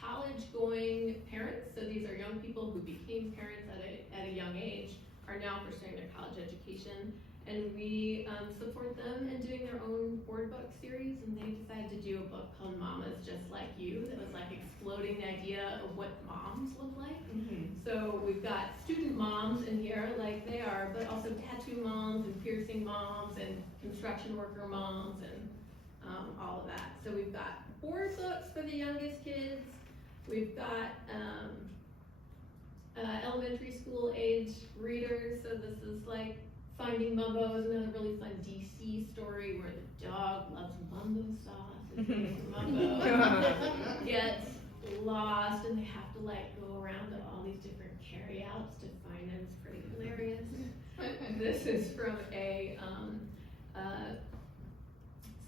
college-going parents, so these are young people who became parents at a young age, are now pursuing their college education, and we support them in doing their own board book series, and they decided to do a book called Mamas Just Like You that was like exploding the idea of what moms look like. So we've got student moms in here, like they are, but also tattoo moms and piercing moms and construction worker moms and all of that. So we've got board books for the youngest kids. We've got elementary school age readers. So this is like Finding Mumbo is another really fun DC story where the dog loves mumbo sauce. Mumbo gets lost and they have to like go around to all these different carryouts to find him. It's pretty hilarious. This is from a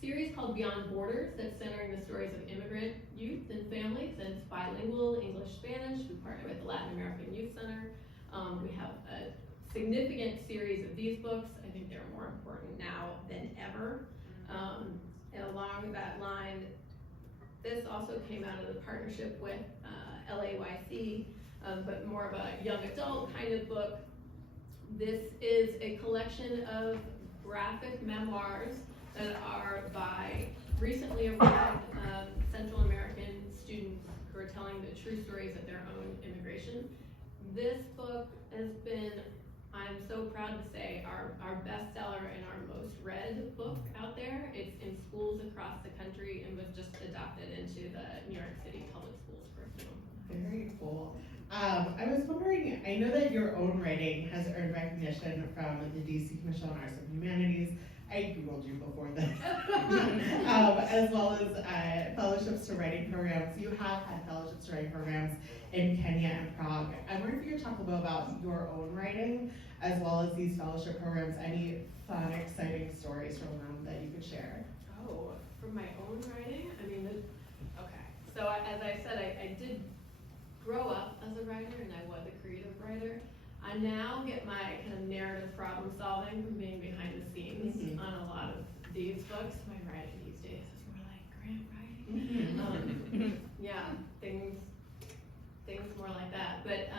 series called Beyond Borders that's centering the stories of immigrant youth and families, and it's bilingual, English-Spanish. We partner with the Latin American Youth Center. We have a significant series of these books. I think they're more important now than ever. And along that line, this also came out of the partnership with LAYC, but more of a young adult kind of book. This is a collection of graphic memoirs that are by recently arrived Central American students who are telling the true stories of their own immigration. This book has been, I'm so proud to say, our bestseller and our most read book out there. It's in schools across the country and was just adopted into the New York City public schools curriculum. Very cool. I was wondering, I know that your own writing has earned recognition from the DC Commission on Arts and Humanities. I Googled you before this, as well as fellowships to writing programs. You have had fellowships to writing programs in Kenya and Prague. I wonder if you could talk a little about your own writing, as well as these fellowship programs, any fun, exciting stories from them that you could share. Oh, from my own writing? I mean, okay. So as I said, I did grow up as a writer and I was a creative writer. I now get my kind of narrative problem solving from being behind the scenes on a lot of these books. My writing these days is more like grant writing. Yeah, things more like that. But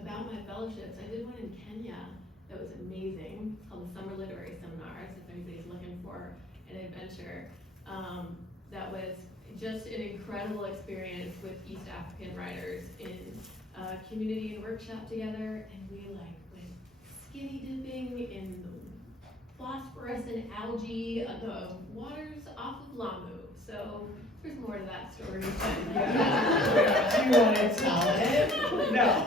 about my fellowships, I did one in Kenya that was amazing. It's called the Summer Literary Seminars, if anybody's looking for an adventure. That was just an incredible experience with East African writers in community and workshop together, and we like went skinny dipping in the phosphorescent algae of the waters off of Lamu. So there's more to that story. Do you want to tell it? No.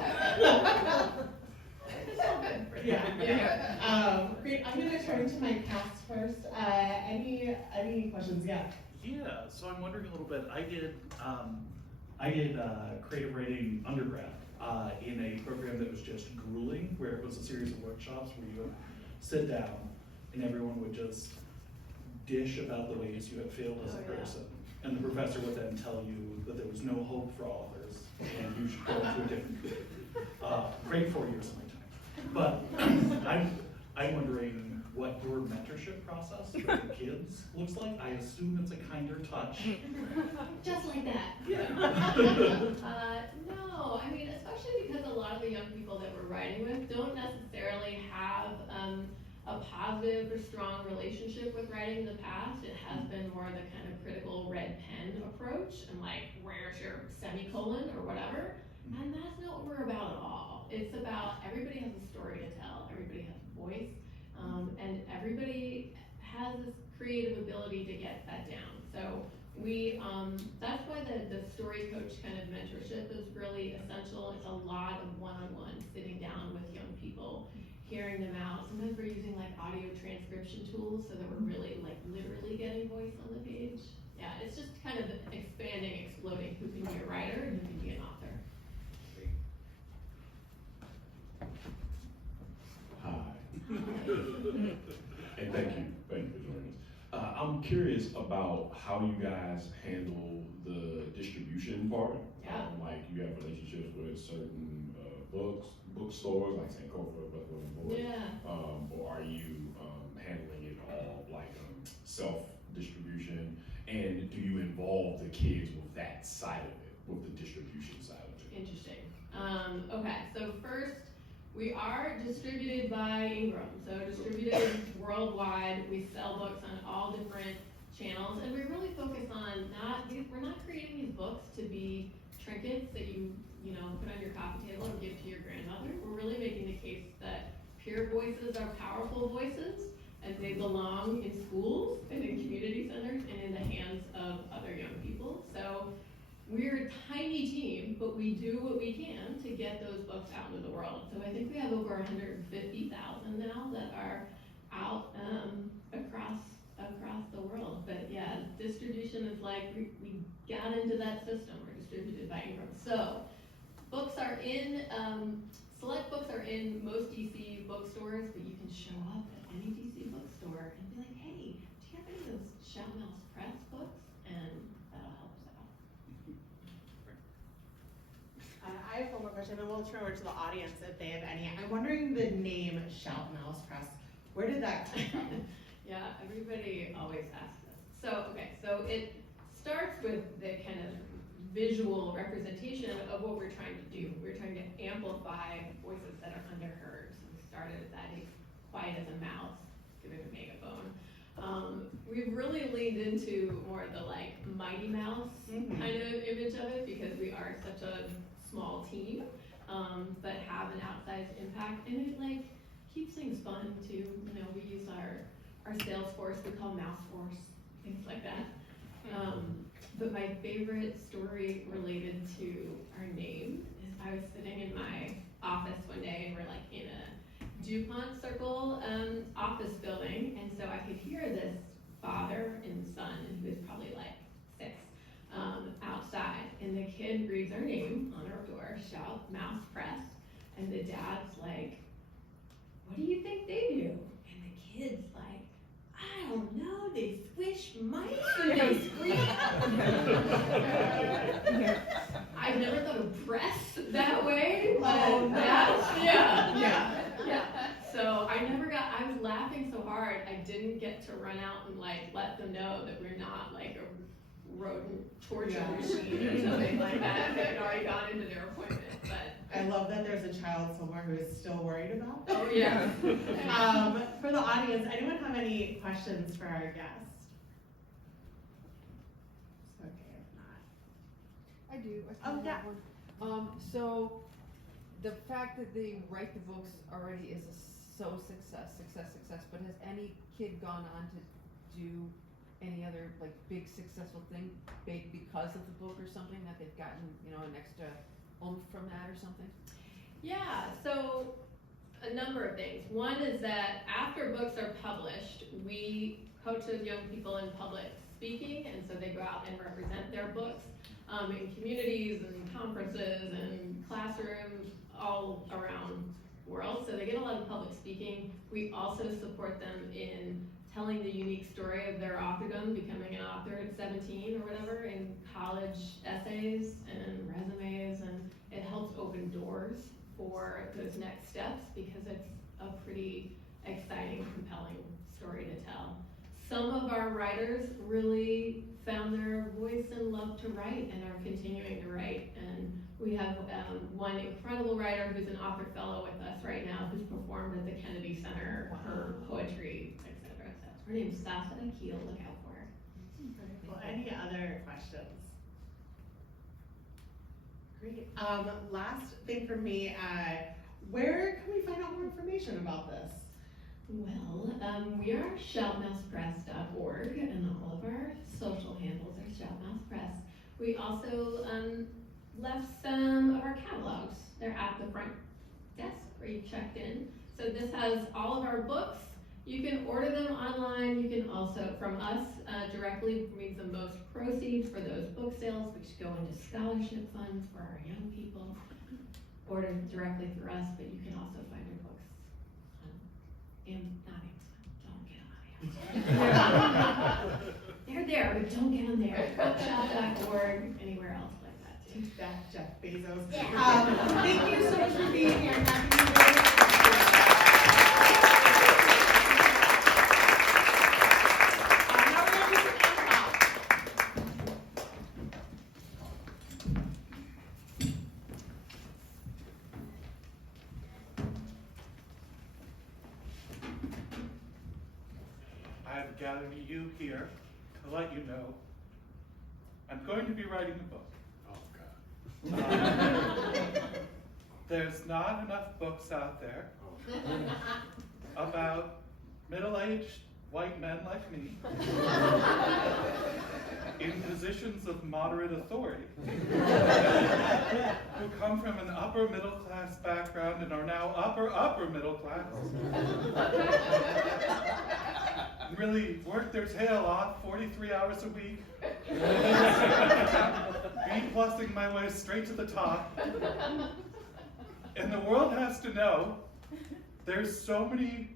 Yeah. Great. I'm going to turn to my cast first. Any questions? Yeah. Yeah. So I'm wondering a little bit. I did creative writing undergrad in a program that was just grueling, where it was a series of workshops where you would sit down and everyone would just dish about the ways you had failed as a person. And the professor would then tell you that there was no hope for authors and you should go to a different field. Great 4 years of my time. But I'm wondering what your mentorship process for the kids looks like. I assume it's a kinder touch. Just like that. Yeah. No, I mean, especially because a lot of the young people that we're writing with don't necessarily have a positive or strong relationship with writing in the past. It has been more the kind of critical red pen approach and like, where's your semicolon or whatever? And that's not what we're about at all. It's about everybody has a story to tell, everybody has a voice, and everybody has this creative ability to get that down. So that's why the story coach kind of mentorship is really essential. It's a lot of one-on-one sitting down with young people, hearing them out. Sometimes we're using like audio transcription tools so that we're really like literally getting voice on the page. Yeah, it's just kind of expanding, exploding who can be a writer and who can be an author. Hi. And thank you for joining us. I'm curious about how you guys handle the distribution part. Yeah. Like you have relationships with certain bookstores, like Sankofa, Yeah. or are you handling it all like self-distribution? And do you involve the kids with that side of it, with the distribution side of it? Interesting. Okay, so first, we are distributed by Ingram, so distributed worldwide. We sell books on all different channels, and we really focus on we're not creating these books to be trinkets that you put on your coffee table and give to your grandmother. We're really making the case that peer voices are powerful voices, and they belong in schools and in community centers and in the hands of other young people. So we're a tiny team, but we do what we can to get those books out into the world. So I think we have over 150,000 now that are out across the world. But yeah, distribution is like, we got into that system. We're distributed by Ingram. So books are in, select books are in most DC bookstores, but you can show up at any DC bookstore and be like, hey, do you have any of those Shout Mouse Press books? And that'll help us out. I have one more question, and we'll turn over to the audience if they have any. I'm wondering the name Shout Mouse Press. Where did that come from? Yeah, everybody always asks this. So it starts with the kind of visual representation of what we're trying to do. We're trying to amplify voices that are underheard. So we started with that, he's quiet as a mouse, give him a megaphone. We've really leaned into more of the like Mighty Mouse kind of image of it because we are such a small team, but have an outsized impact, and it like keeps things fun too. We use our sales force, we call Mouse Force, things like that. But my favorite story related to our name is I was sitting in my office one day and we're like in a DuPont Circle office building, and so I could hear this father and son, and he was probably like 6, outside, and the kid reads our name on our door, Shout Mouse Press, and the dad's like, what do you think they do? And the kid's like, I don't know, they squish mice and they scream. I've never thought of press that way, but yeah. So I was laughing so hard, I didn't get to run out and like let them know that we're not like a rodent torture machine or something like that. They had already gone into their appointment, but. I love that there's a child somewhere who is still worried about that. Oh yeah. For the audience, anyone have any questions for our guest? It's okay if not. I do. Oh, yeah. One. So the fact that they write the books already is success. But has any kid gone on to do any other like big successful thing because of the book or something that they've gotten an extra oomph from that or something? Yeah, So a number of things. One is that after books are published, we coach those young people in public speaking, and so they go out and represent their books in communities and conferences and classrooms all around the world. So they get a lot of public speaking. We also support them in telling the unique story of their authordom, becoming an author at 17 or whatever, in college essays and resumes, and it helps open doors for those next steps because it's a pretty exciting, compelling story to tell. Some of our writers really found their voice and love to write and are continuing to write. And we have one incredible writer who's an author fellow with us right now who's performed at the Kennedy Center for poetry, etc. So her name's Sasa Akil, look out for her. Well, any other questions? Great. Last thing for me, where can we find out more information about this? Well, we are shoutmousepress.org, and all of our social handles are shoutmousepress. We also left some of our catalogs. They're at the front desk where you checked in. So this has all of our books. You can order them online. You can also, from us directly, means the most proceeds for those book sales, which go into scholarship funds for our young people. Order directly through us, but you can also find your books not Amazon. Don't get on Amazon. They're there, but don't get on there. Bookshop.org, anywhere else like that too. Take that, Jeff Bezos. Thank you so much for being here. Happy New Year. I've gathered you here to let you know I'm going to be writing a book. Oh, God. There's not enough books out there about middle-aged white men like me in positions of moderate authority who come from an upper middle class background and are now upper middle class. Really work their tail off 43 hours a week, B+ing my way straight to the top. And the world has to know there's so many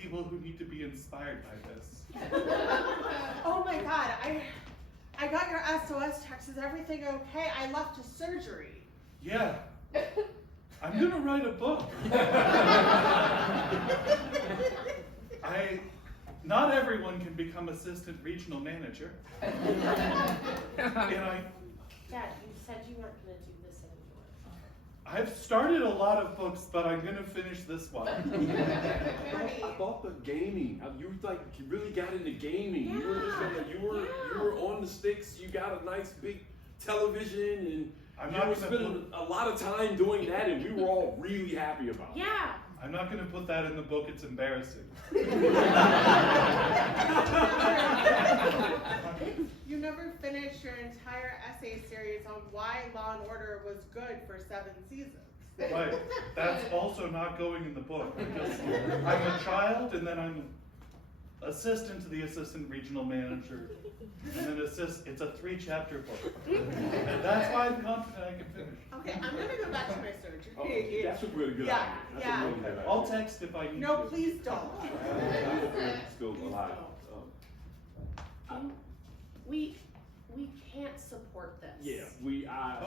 people who need to be inspired by this. Oh my God, I got your SOS text. Is everything okay? I left a surgery. Yeah. I'm gonna write a book. Not everyone can become assistant regional manager. And Dad, you said you weren't gonna do this anymore. I've started a lot of books, but I'm gonna finish this one. About the gaming, you really got into gaming. Yeah. You were on the sticks. You got a nice big television, and you were spending a lot of time doing that, and we were all really happy about it. Yeah. I'm not gonna put that in the book. It's embarrassing. You never finished your entire essay series on why Law and Order was good for 7 seasons. Right. That's also not going in the book. I'm a child, and then I'm assistant to the assistant regional manager, and then it's a 3-chapter book. And that's why I'm confident I can finish. Okay, I'm gonna go back to my surgery. Oh, that's a really good idea. That's a really good idea. I'll text if I need to. No, please don't. Still alive. We can't support this. Yeah,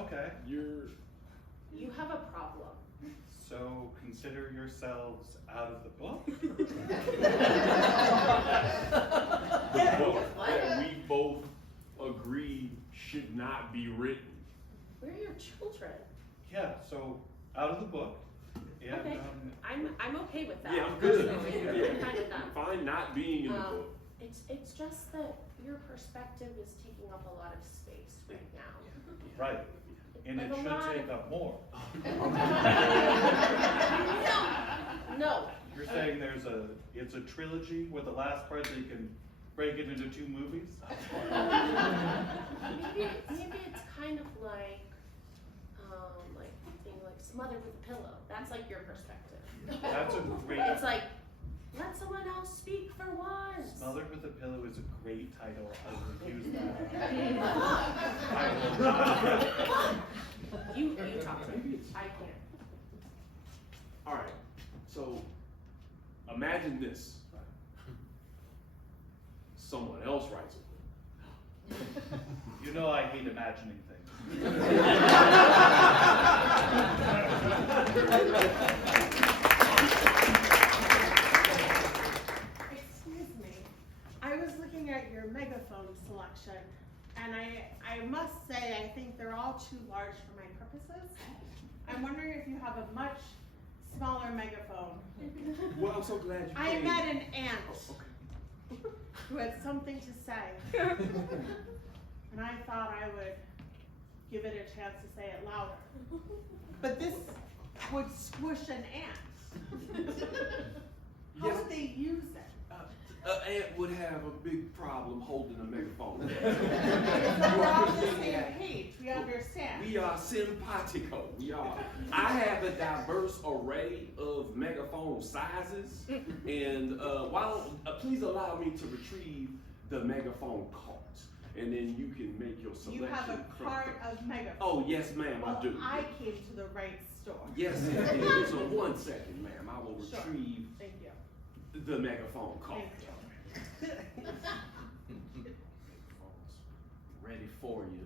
okay. You have a problem. So consider yourselves out of the book? The book that we both agree should not be written. We're your children. Yeah, so out of the book. And, Okay. I'm okay with that. Yeah, I'm good. Personally. I'm fine with that. Fine not being in the book. It's just that your perspective is taking up a lot of space right now. Right. And it Like a should lot take of- up more. No. You're saying it's a trilogy where the last part they can break it into 2 movies? Maybe it's kind of like smothered with a pillow. That's like your perspective. That's a great. It's like, let someone else speak for once. Smothered with a Pillow is a great title. I will use that. You talk to me. I can't. All right. So imagine this. Someone else writes it. You know I hate imagining things. Excuse me. I was looking at your megaphone selection, and I must say I think they're all too large for my purposes. I'm wondering if you have a much smaller megaphone. Well, I'm so glad you I came. met an aunt who had something to say. And I thought I would give it a chance to say it louder. But this would squish an ant. How Yes. would they use it? An ant would have a big problem holding a megaphone. So we're on the same page, we understand. We are simpatico. We are. I have a diverse array of megaphone sizes, and please allow me to retrieve the megaphone cart, and then you can make your selection. You have a cart of megaphones. Oh yes, ma'am, Well, I do. I came to the right store. Yes, indeed. So 1 second, ma'am. I will Sure. retrieve Thank you. the megaphone cart. Thank you. Ready for you.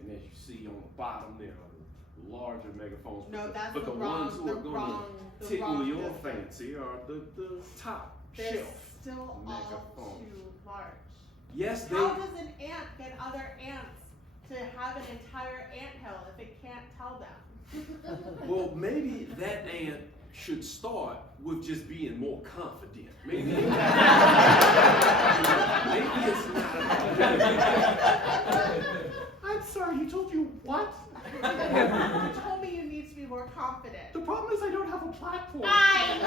And as you see on the bottom there are the larger megaphones. No, but that's but the the wrong- ones who the are going wrong- to the tickle wrong your distance. fancy are the top They're shelf still all megaphone. too large. Yes, they. How does an ant get other ants to have an entire anthill if it can't tell them? Well, maybe that ant should start with just being more confident. Maybe, maybe it's not about I'm sorry, he told you what? You told me you need to be more confident. The problem is I don't have a platform. I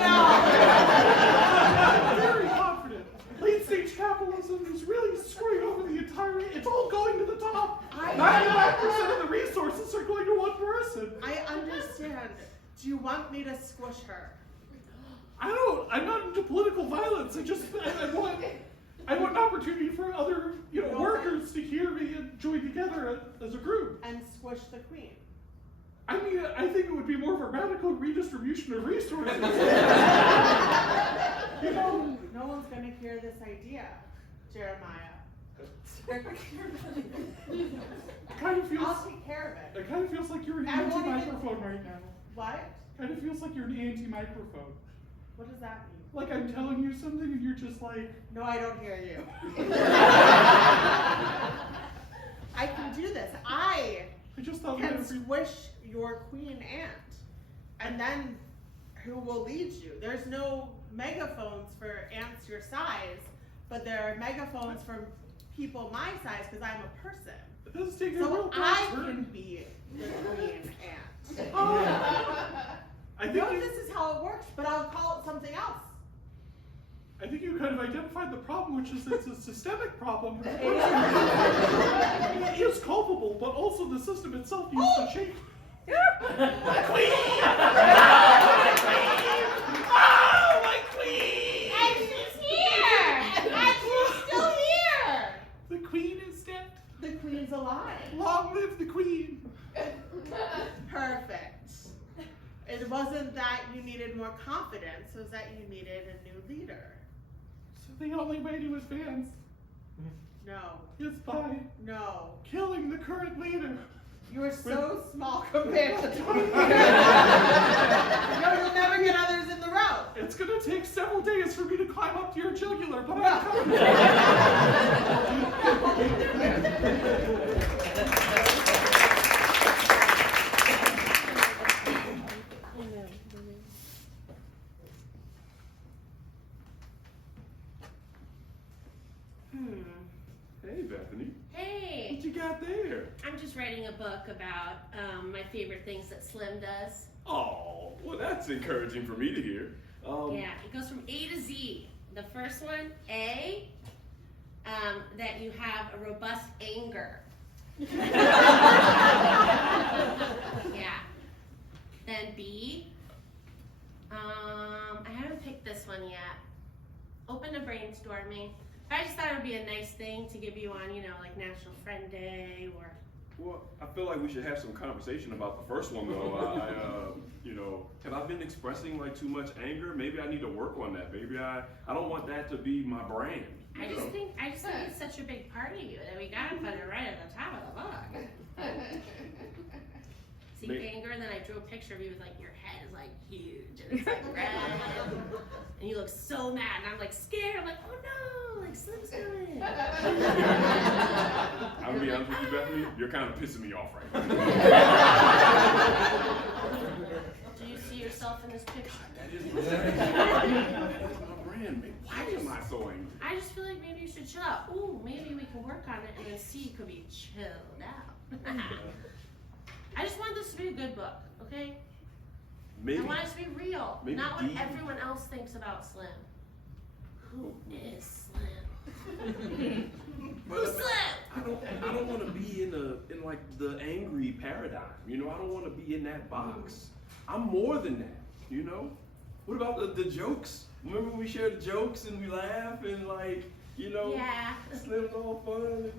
I'm very confident. Late stage capitalism is really screwing over the entire. It's all going to the top. 99% of the resources are going to one person. I understand. Do you want me to squish her? I'm not into political violence. I want an opportunity for other, workers to hear me and join together as a group. And squish the queen. I mean, I think it would be more of a radical redistribution of resources. No one's gonna hear this idea, Jeremiah. It kind of feels. I'll take care of it. It kind of feels like you're an I won't even- anti-microphone right now. What? Kind of feels like you're an anti-microphone. What does that mean? Like I'm telling you something and you're just like. No, I don't hear you. I can do this. I just thought can squish your queen ant, and then who will lead you? There's no megaphones for ants your size, but there are megaphones for people my size because I'm a person. This is taking a So real I turn. can be the queen ant. I think No, this is how it works, but I'll call it something else. I think you kind of identified the problem, which is it's a systemic problem. It is culpable, but also the system itself needs to change. Queen! Oh, my queen! And she's here! And she's still here! The queen is dead. The queen's alive. Long live the queen. Perfect. It wasn't that you needed more confidence, it was that you needed a new leader. So the only way to advance No. is by No. killing the current leader. You are so small compared to the No, you'll never get others in the row. It's gonna take several days for me to climb up to your jugular, but I'm Hey, Bethany. Hey. What you got there? I'm just writing a book about my favorite things that Slim does. Oh, well, that's encouraging for me to hear. Yeah, it goes from A to Z. The first one, A, that you have a robust anger. Yeah. Then B, I haven't picked this one yet. Open to brainstorming. I just thought it would be a nice thing to give you on, like National Friend Day or. Well, I feel like we should have some conversation about the first one though. Have I been expressing like too much anger? Maybe I need to work on that. Maybe I don't want that to be my brand. I just think it's such a big part of you that we gotta put it right at the top of the book. See anger, and then I drew a picture of you with like your head is like huge and it's like red, and you look so mad, and I'm like scared. I'm like, oh no, like Slim's coming. I'm gonna be honest with you, Bethany. You're kind of pissing me off right now. Do you see yourself in this picture? That is my brand. Why am I so angry? I just feel like maybe you should chill out. Ooh, maybe we can work on it, and then C could be chilled out. I just want this to be a good book, okay? Maybe. I want it to be real, Maybe not what D. everyone else thinks about Slim. Who is Slim? Who's Slim? I don't want to be in like the angry paradigm. I don't want to be in that box. I'm more than that. What about the jokes? Remember when we shared the jokes and we laugh and like, Yeah. Slim's all fun.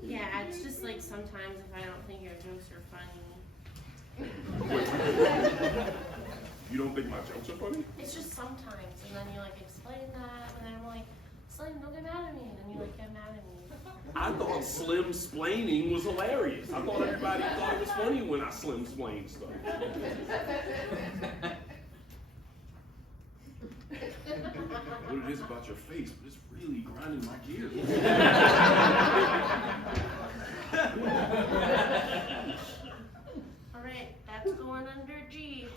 Yeah, it's just like sometimes if I don't think your jokes are funny. You don't think my jokes are funny? It's just sometimes, and then you like explain that, and then I'm like, Slim, don't get mad at me, and then you like get mad at me. I thought Slim-splaining was hilarious. I thought everybody thought it was funny when I Slim-splained stuff. What it is about your face, but it's really grinding my gears. All right, that's going under G.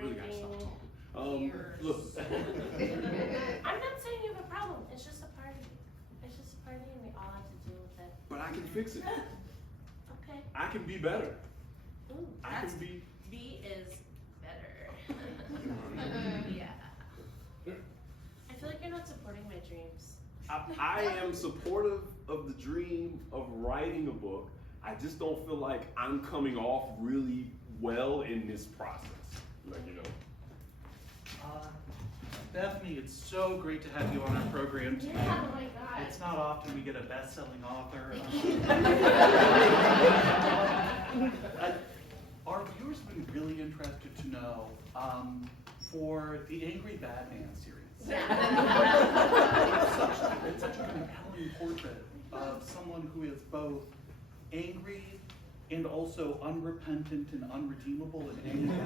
Really gotta stop talking. Look. I'm not saying you have a problem. It's just a part of you. It's just a part of you, and we all have to deal with it. But I can fix it. Okay. I can be better. Ooh, I can be. B is better. Yeah. I feel like you're not supporting my dreams. I am supportive of the dream of writing a book. I just don't feel like I'm coming off really well in this process. Bethany, it's so great to have you on our program tonight. Yeah, oh my God. It's not often we get a best-selling author. Our viewers have been really interested to know for the Angry Batman series. It's such a compelling portrait of someone who is both angry and also unrepentant and unredeemable and angry.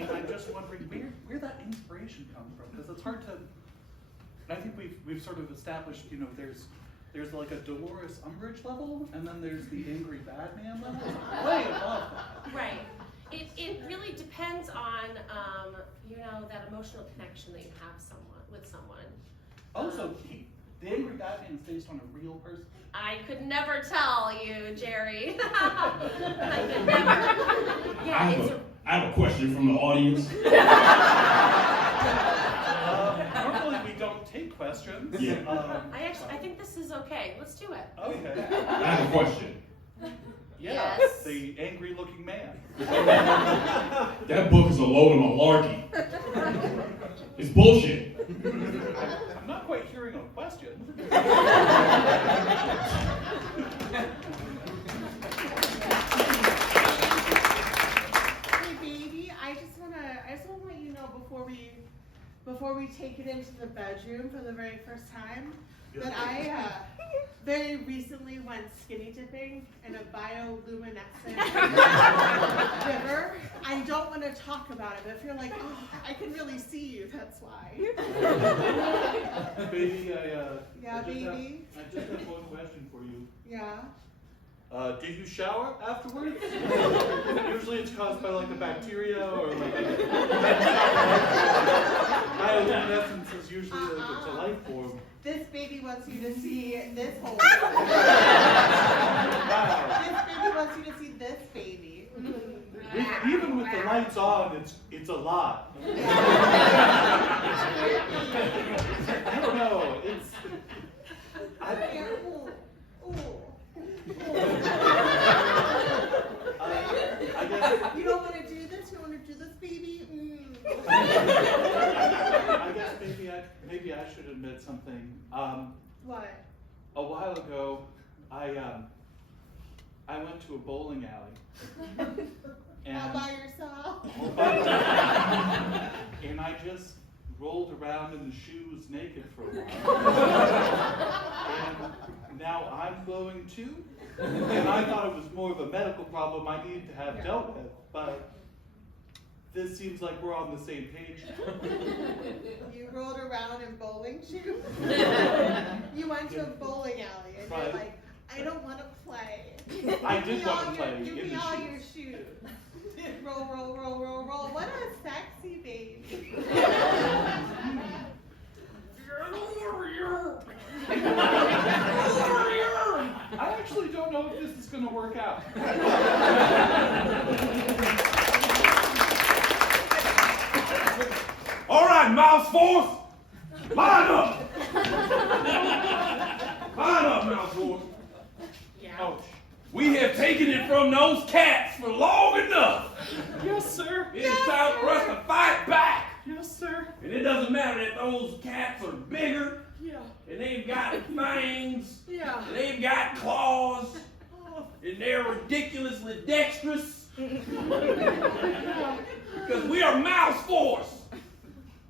And I'm just wondering where that inspiration comes from, because it's hard to. I think we've sort of established, there's like a Dolores Umbridge level, and then there's the angry Batman level. Way above that. Right. It really depends on that emotional connection that you have with someone. Oh, so the angry Batman is based on a real person? I could never tell you, Jerry. I could never. Yeah, I have a question from the audience. Normally we don't take questions. Yeah. I think this is okay. Let's do it. Okay. I have a question. Yeah, Yes. the angry-looking man. That book is a load of malarkey. It's bullshit. I'm not quite hearing a question. Hey baby, I just wanna let you know before we take it into the bedroom for the very first time that I very recently went skinny dipping in a bioluminescent river. I don't want to talk about it, but if you're like, oh, I can really see you, that's why. Baby, Yeah, baby. I just have one question for you. Yeah. Did you shower afterwards? Usually it's caused by like a bacteria or like bioluminescence is usually like it's a life form. This baby wants you to see this whole Wow. This baby wants you to see this baby. Even with the lights on, it's a lot. I don't know. It's. I guess You don't want to do this? You don't want to do this, baby? I guess maybe I should admit something. What? A while ago, I went to a bowling alley. All by yourself? And I just rolled around in the shoes naked for a while. And now I'm glowing too. And I thought it was more of a medical problem I needed to have dealt with, but this seems like we're on the same page. You rolled around in bowling shoes? You went to a bowling alley and you're like, I don't want to play. I did want to play Give in me the all shoes. your shoes. Roll, roll, roll, roll, roll. What a sexy baby. I actually don't know if this is going to work out. All right, Mouse Force, line up. Line up, Mouse Force. Oh, we have taken it from those cats for long enough. Yes, sir. It's time for us to fight back. Yes, sir. And it doesn't matter that those cats are bigger. Yeah. And they've got fangs. Yeah. And they've got claws. And they're ridiculously dexterous. Because we are Mouse Force.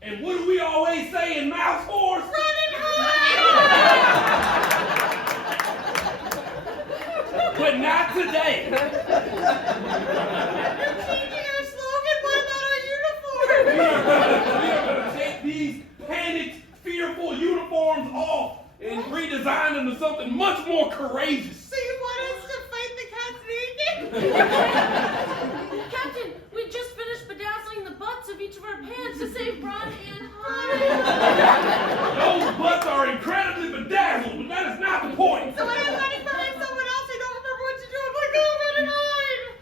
And what do we always say in Mouse Force? Run and hide! But not today. You're changing our slogan. What about our We uniform? are going to take these panicked, fearful uniforms off and redesign them to something much more courageous. So you want us to fight the cats naked? Captain, we just finished bedazzling the butts of each of our pants to say run and hide. Those butts are incredibly bedazzled, but that is not the point. So when I'm running behind someone else, I don't remember what to do. I'm like, oh, run and hide.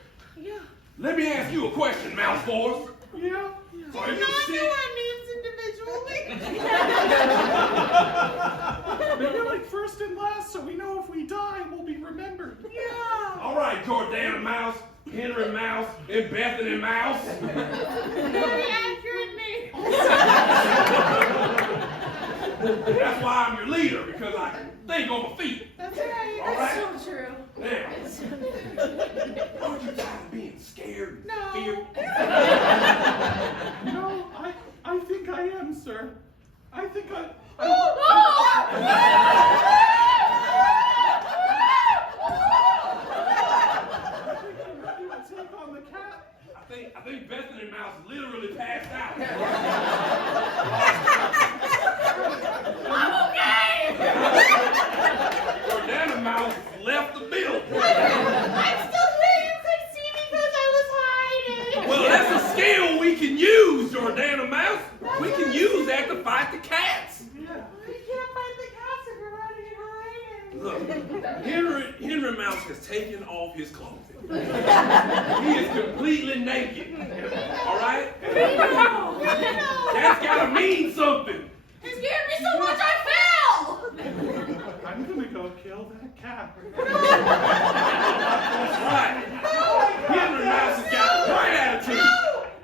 Yeah. Let me ask you a question, Mouse Force. Yeah. Do you Are not you know sick? our names individually? Maybe like first and last, so we know if we die, we'll be remembered. Yeah. All right, Jordana Mouse, Henry Mouse, and Bethany Mouse. Very accurate name. That's why I'm your leader, because I can think on my feet. That's right. All right? That's so true. Now, aren't you tired of being scared? No. Feared? No, I think I am, sir. I think I... Take on the cat. I think Bethany Mouse literally passed out. I'm okay! Jordana Mouse left the building. I'm still here. You could see me because I was hiding. Well, that's a skill we can use, Jordana Mouse. We can use that to fight the cats. We can't fight the cats if we're running and hiding. Look, Henry Mouse has taken off his clothing. He is completely naked. All right? That's gotta mean something. It scared me so much I fell! I'm gonna go kill that cat. That's right. Henry Mouse has got the right attitude.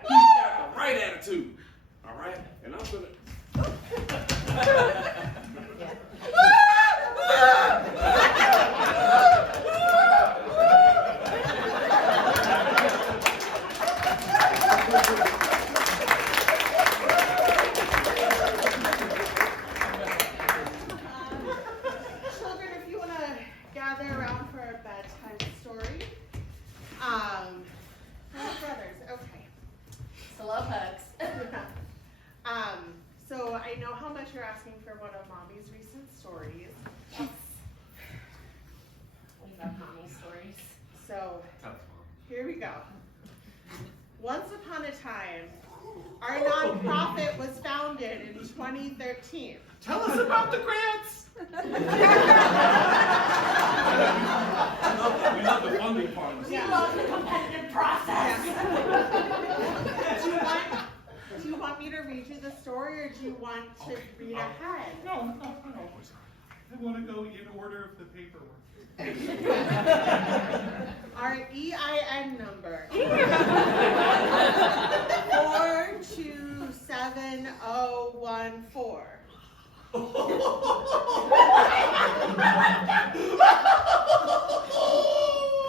He's got the right attitude. All right? And I'm gonna... Children, if you want to gather around for a bedtime story. My brothers, okay. Slow hugs. So I know how much you're asking for one of Mommy's recent stories. Yes. We love mommy stories. So here we go. Once upon a time, our nonprofit was founded in 2013. Tell us about the grants. We love the funding part. We love the competitive process. Do you want me to read you the story, or do you want to read ahead? No. I want to go in order of the paperwork. Our EIN number. 427014.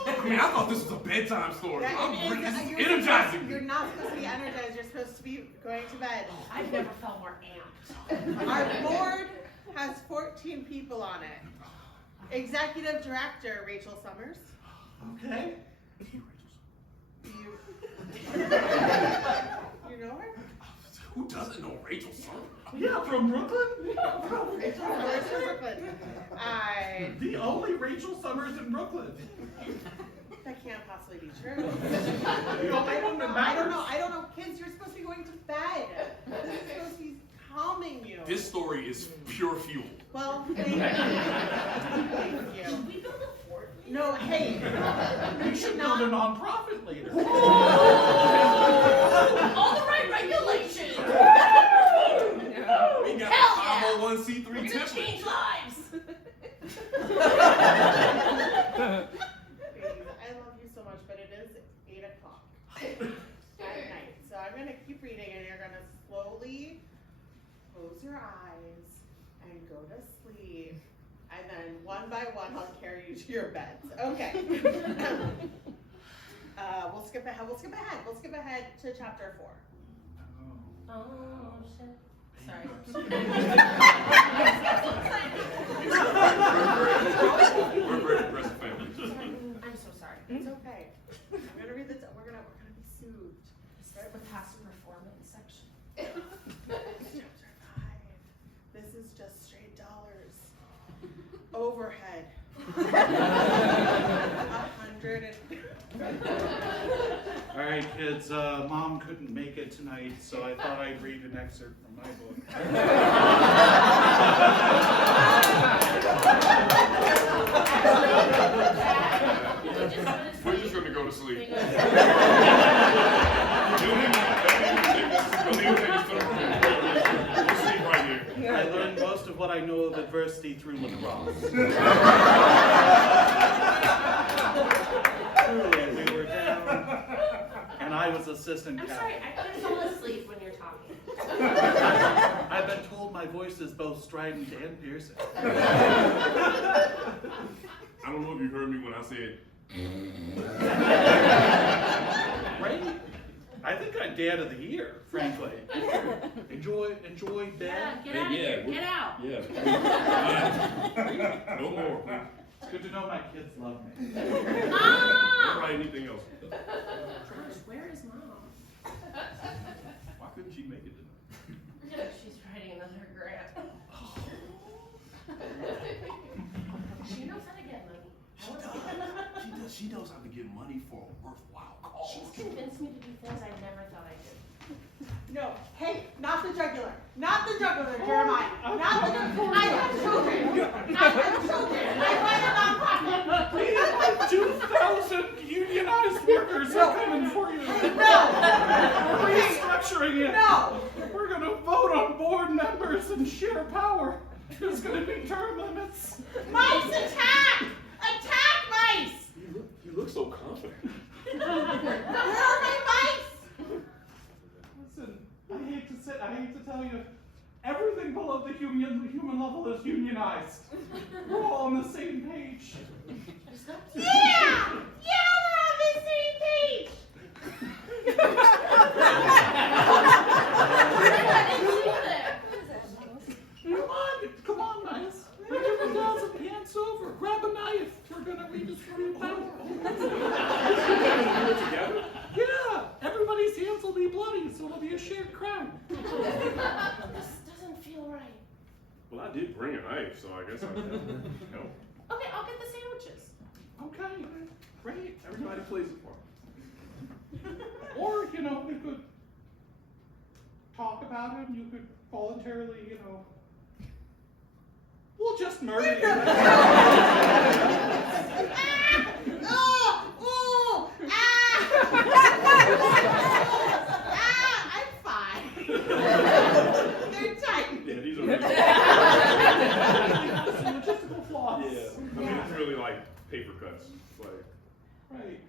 I mean, I thought this was a bedtime story. Yeah, This is you're energizing me. You're not supposed to be energized. You're supposed to be going to bed. I've never felt more amped. Our board has 14 people on it. Executive Director, Rachel Summers. Okay. You know her? Who doesn't know Rachel Summers? Yeah, from Brooklyn? Rachel Summers from Brooklyn. The only Rachel Summers in Brooklyn. That can't possibly be true. The only one that matters. I don't know. Kids, you're supposed to be going to bed. This is supposed to be calming you. This story is pure fuel. Well, thank you. Thank you. Should we build a fort? No, hey. We should build a nonprofit later. All the right regulations. We got Hell a 501c3 We're gonna template. change lives. I love you so much, but it is 8 o'clock at night. So I'm going to keep reading, and you're going to slowly close your eyes and go to sleep. And then one by one, I'll carry you to your beds. Okay. We'll skip ahead. We'll skip ahead to chapter 4. Oh, shit. Sorry. We're a very progressive family. I'm so sorry. It's okay. I'm gonna read the. We're gonna be soothed. Right, the passive performance section. Chapter 5. This is just straight dollars. Overhead. 100 and. All right, kids. Mom couldn't make it tonight, so I thought I'd read an excerpt from my book. We're just going to go to sleep. We'll sleep right here. I learned most of what I know of adversity through lacrosse. Truly, we were down, and I was assistant I'm captain. sorry, I couldn't fall asleep when you're talking. I've been told my voice is both strident and piercing. I don't know if you heard me when I said. Right? I think I'm dad of the year, frankly. Enjoy dad. Yeah, get out of here. Get out. Yeah. No more. It's good to know my kids love me. Mom! Don't write anything else. Gosh, where is Mom? Why couldn't she make it tonight? She's writing another grant. She knows how to get money. She knows how to get money for a worthwhile cause. She's convinced me to do things I never thought I could. No, hey, not the jugular. Not the jugular, Jeremiah. Not the jugular. I have children. I have children. I run a nonprofit. We have 2,000 unionized workers are coming for you. No. We're restructuring it. No. We're going to vote on board members and share power. There's going to be term limits. Mice attack! Attack mice! You look so confident. Where are my mice? Listen, I hate to tell you, everything below the human level is unionized. We're all on the same page. Yeah! Yeah, we're on the same page! Come on, nice. Put your pajamas and pants over. Grab a knife. We're gonna read this for you power. Together? Yeah, everybody's hands will be bloody, so it'll be a shared crime. This doesn't feel right. Well, I did bring a knife, so I guess I can help. Okay, I'll get the sandwiches. Okay, great. Everybody plays a part. Or, we could talk about him. You could voluntarily, we'll just murder you. I'm fine. They're tight. Yeah, these are really Some logistical flaws. Yeah. I mean, it's really like paper cuts. Like, Right.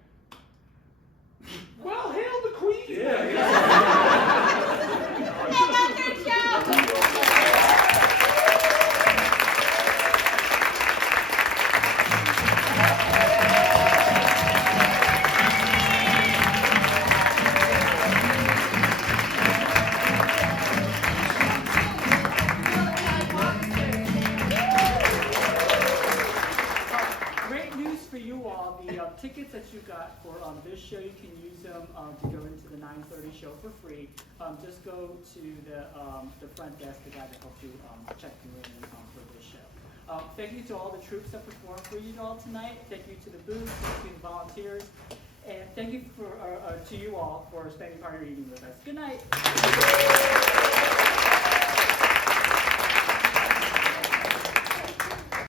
9:30 show for free. Just go to the front desk, the guy that helped you check you in for this show. Thank you to all the troops that performed for you all tonight. Thank you to the booth, thank you to the volunteers, and thank you to you all for spending part of your evening with us. Good night.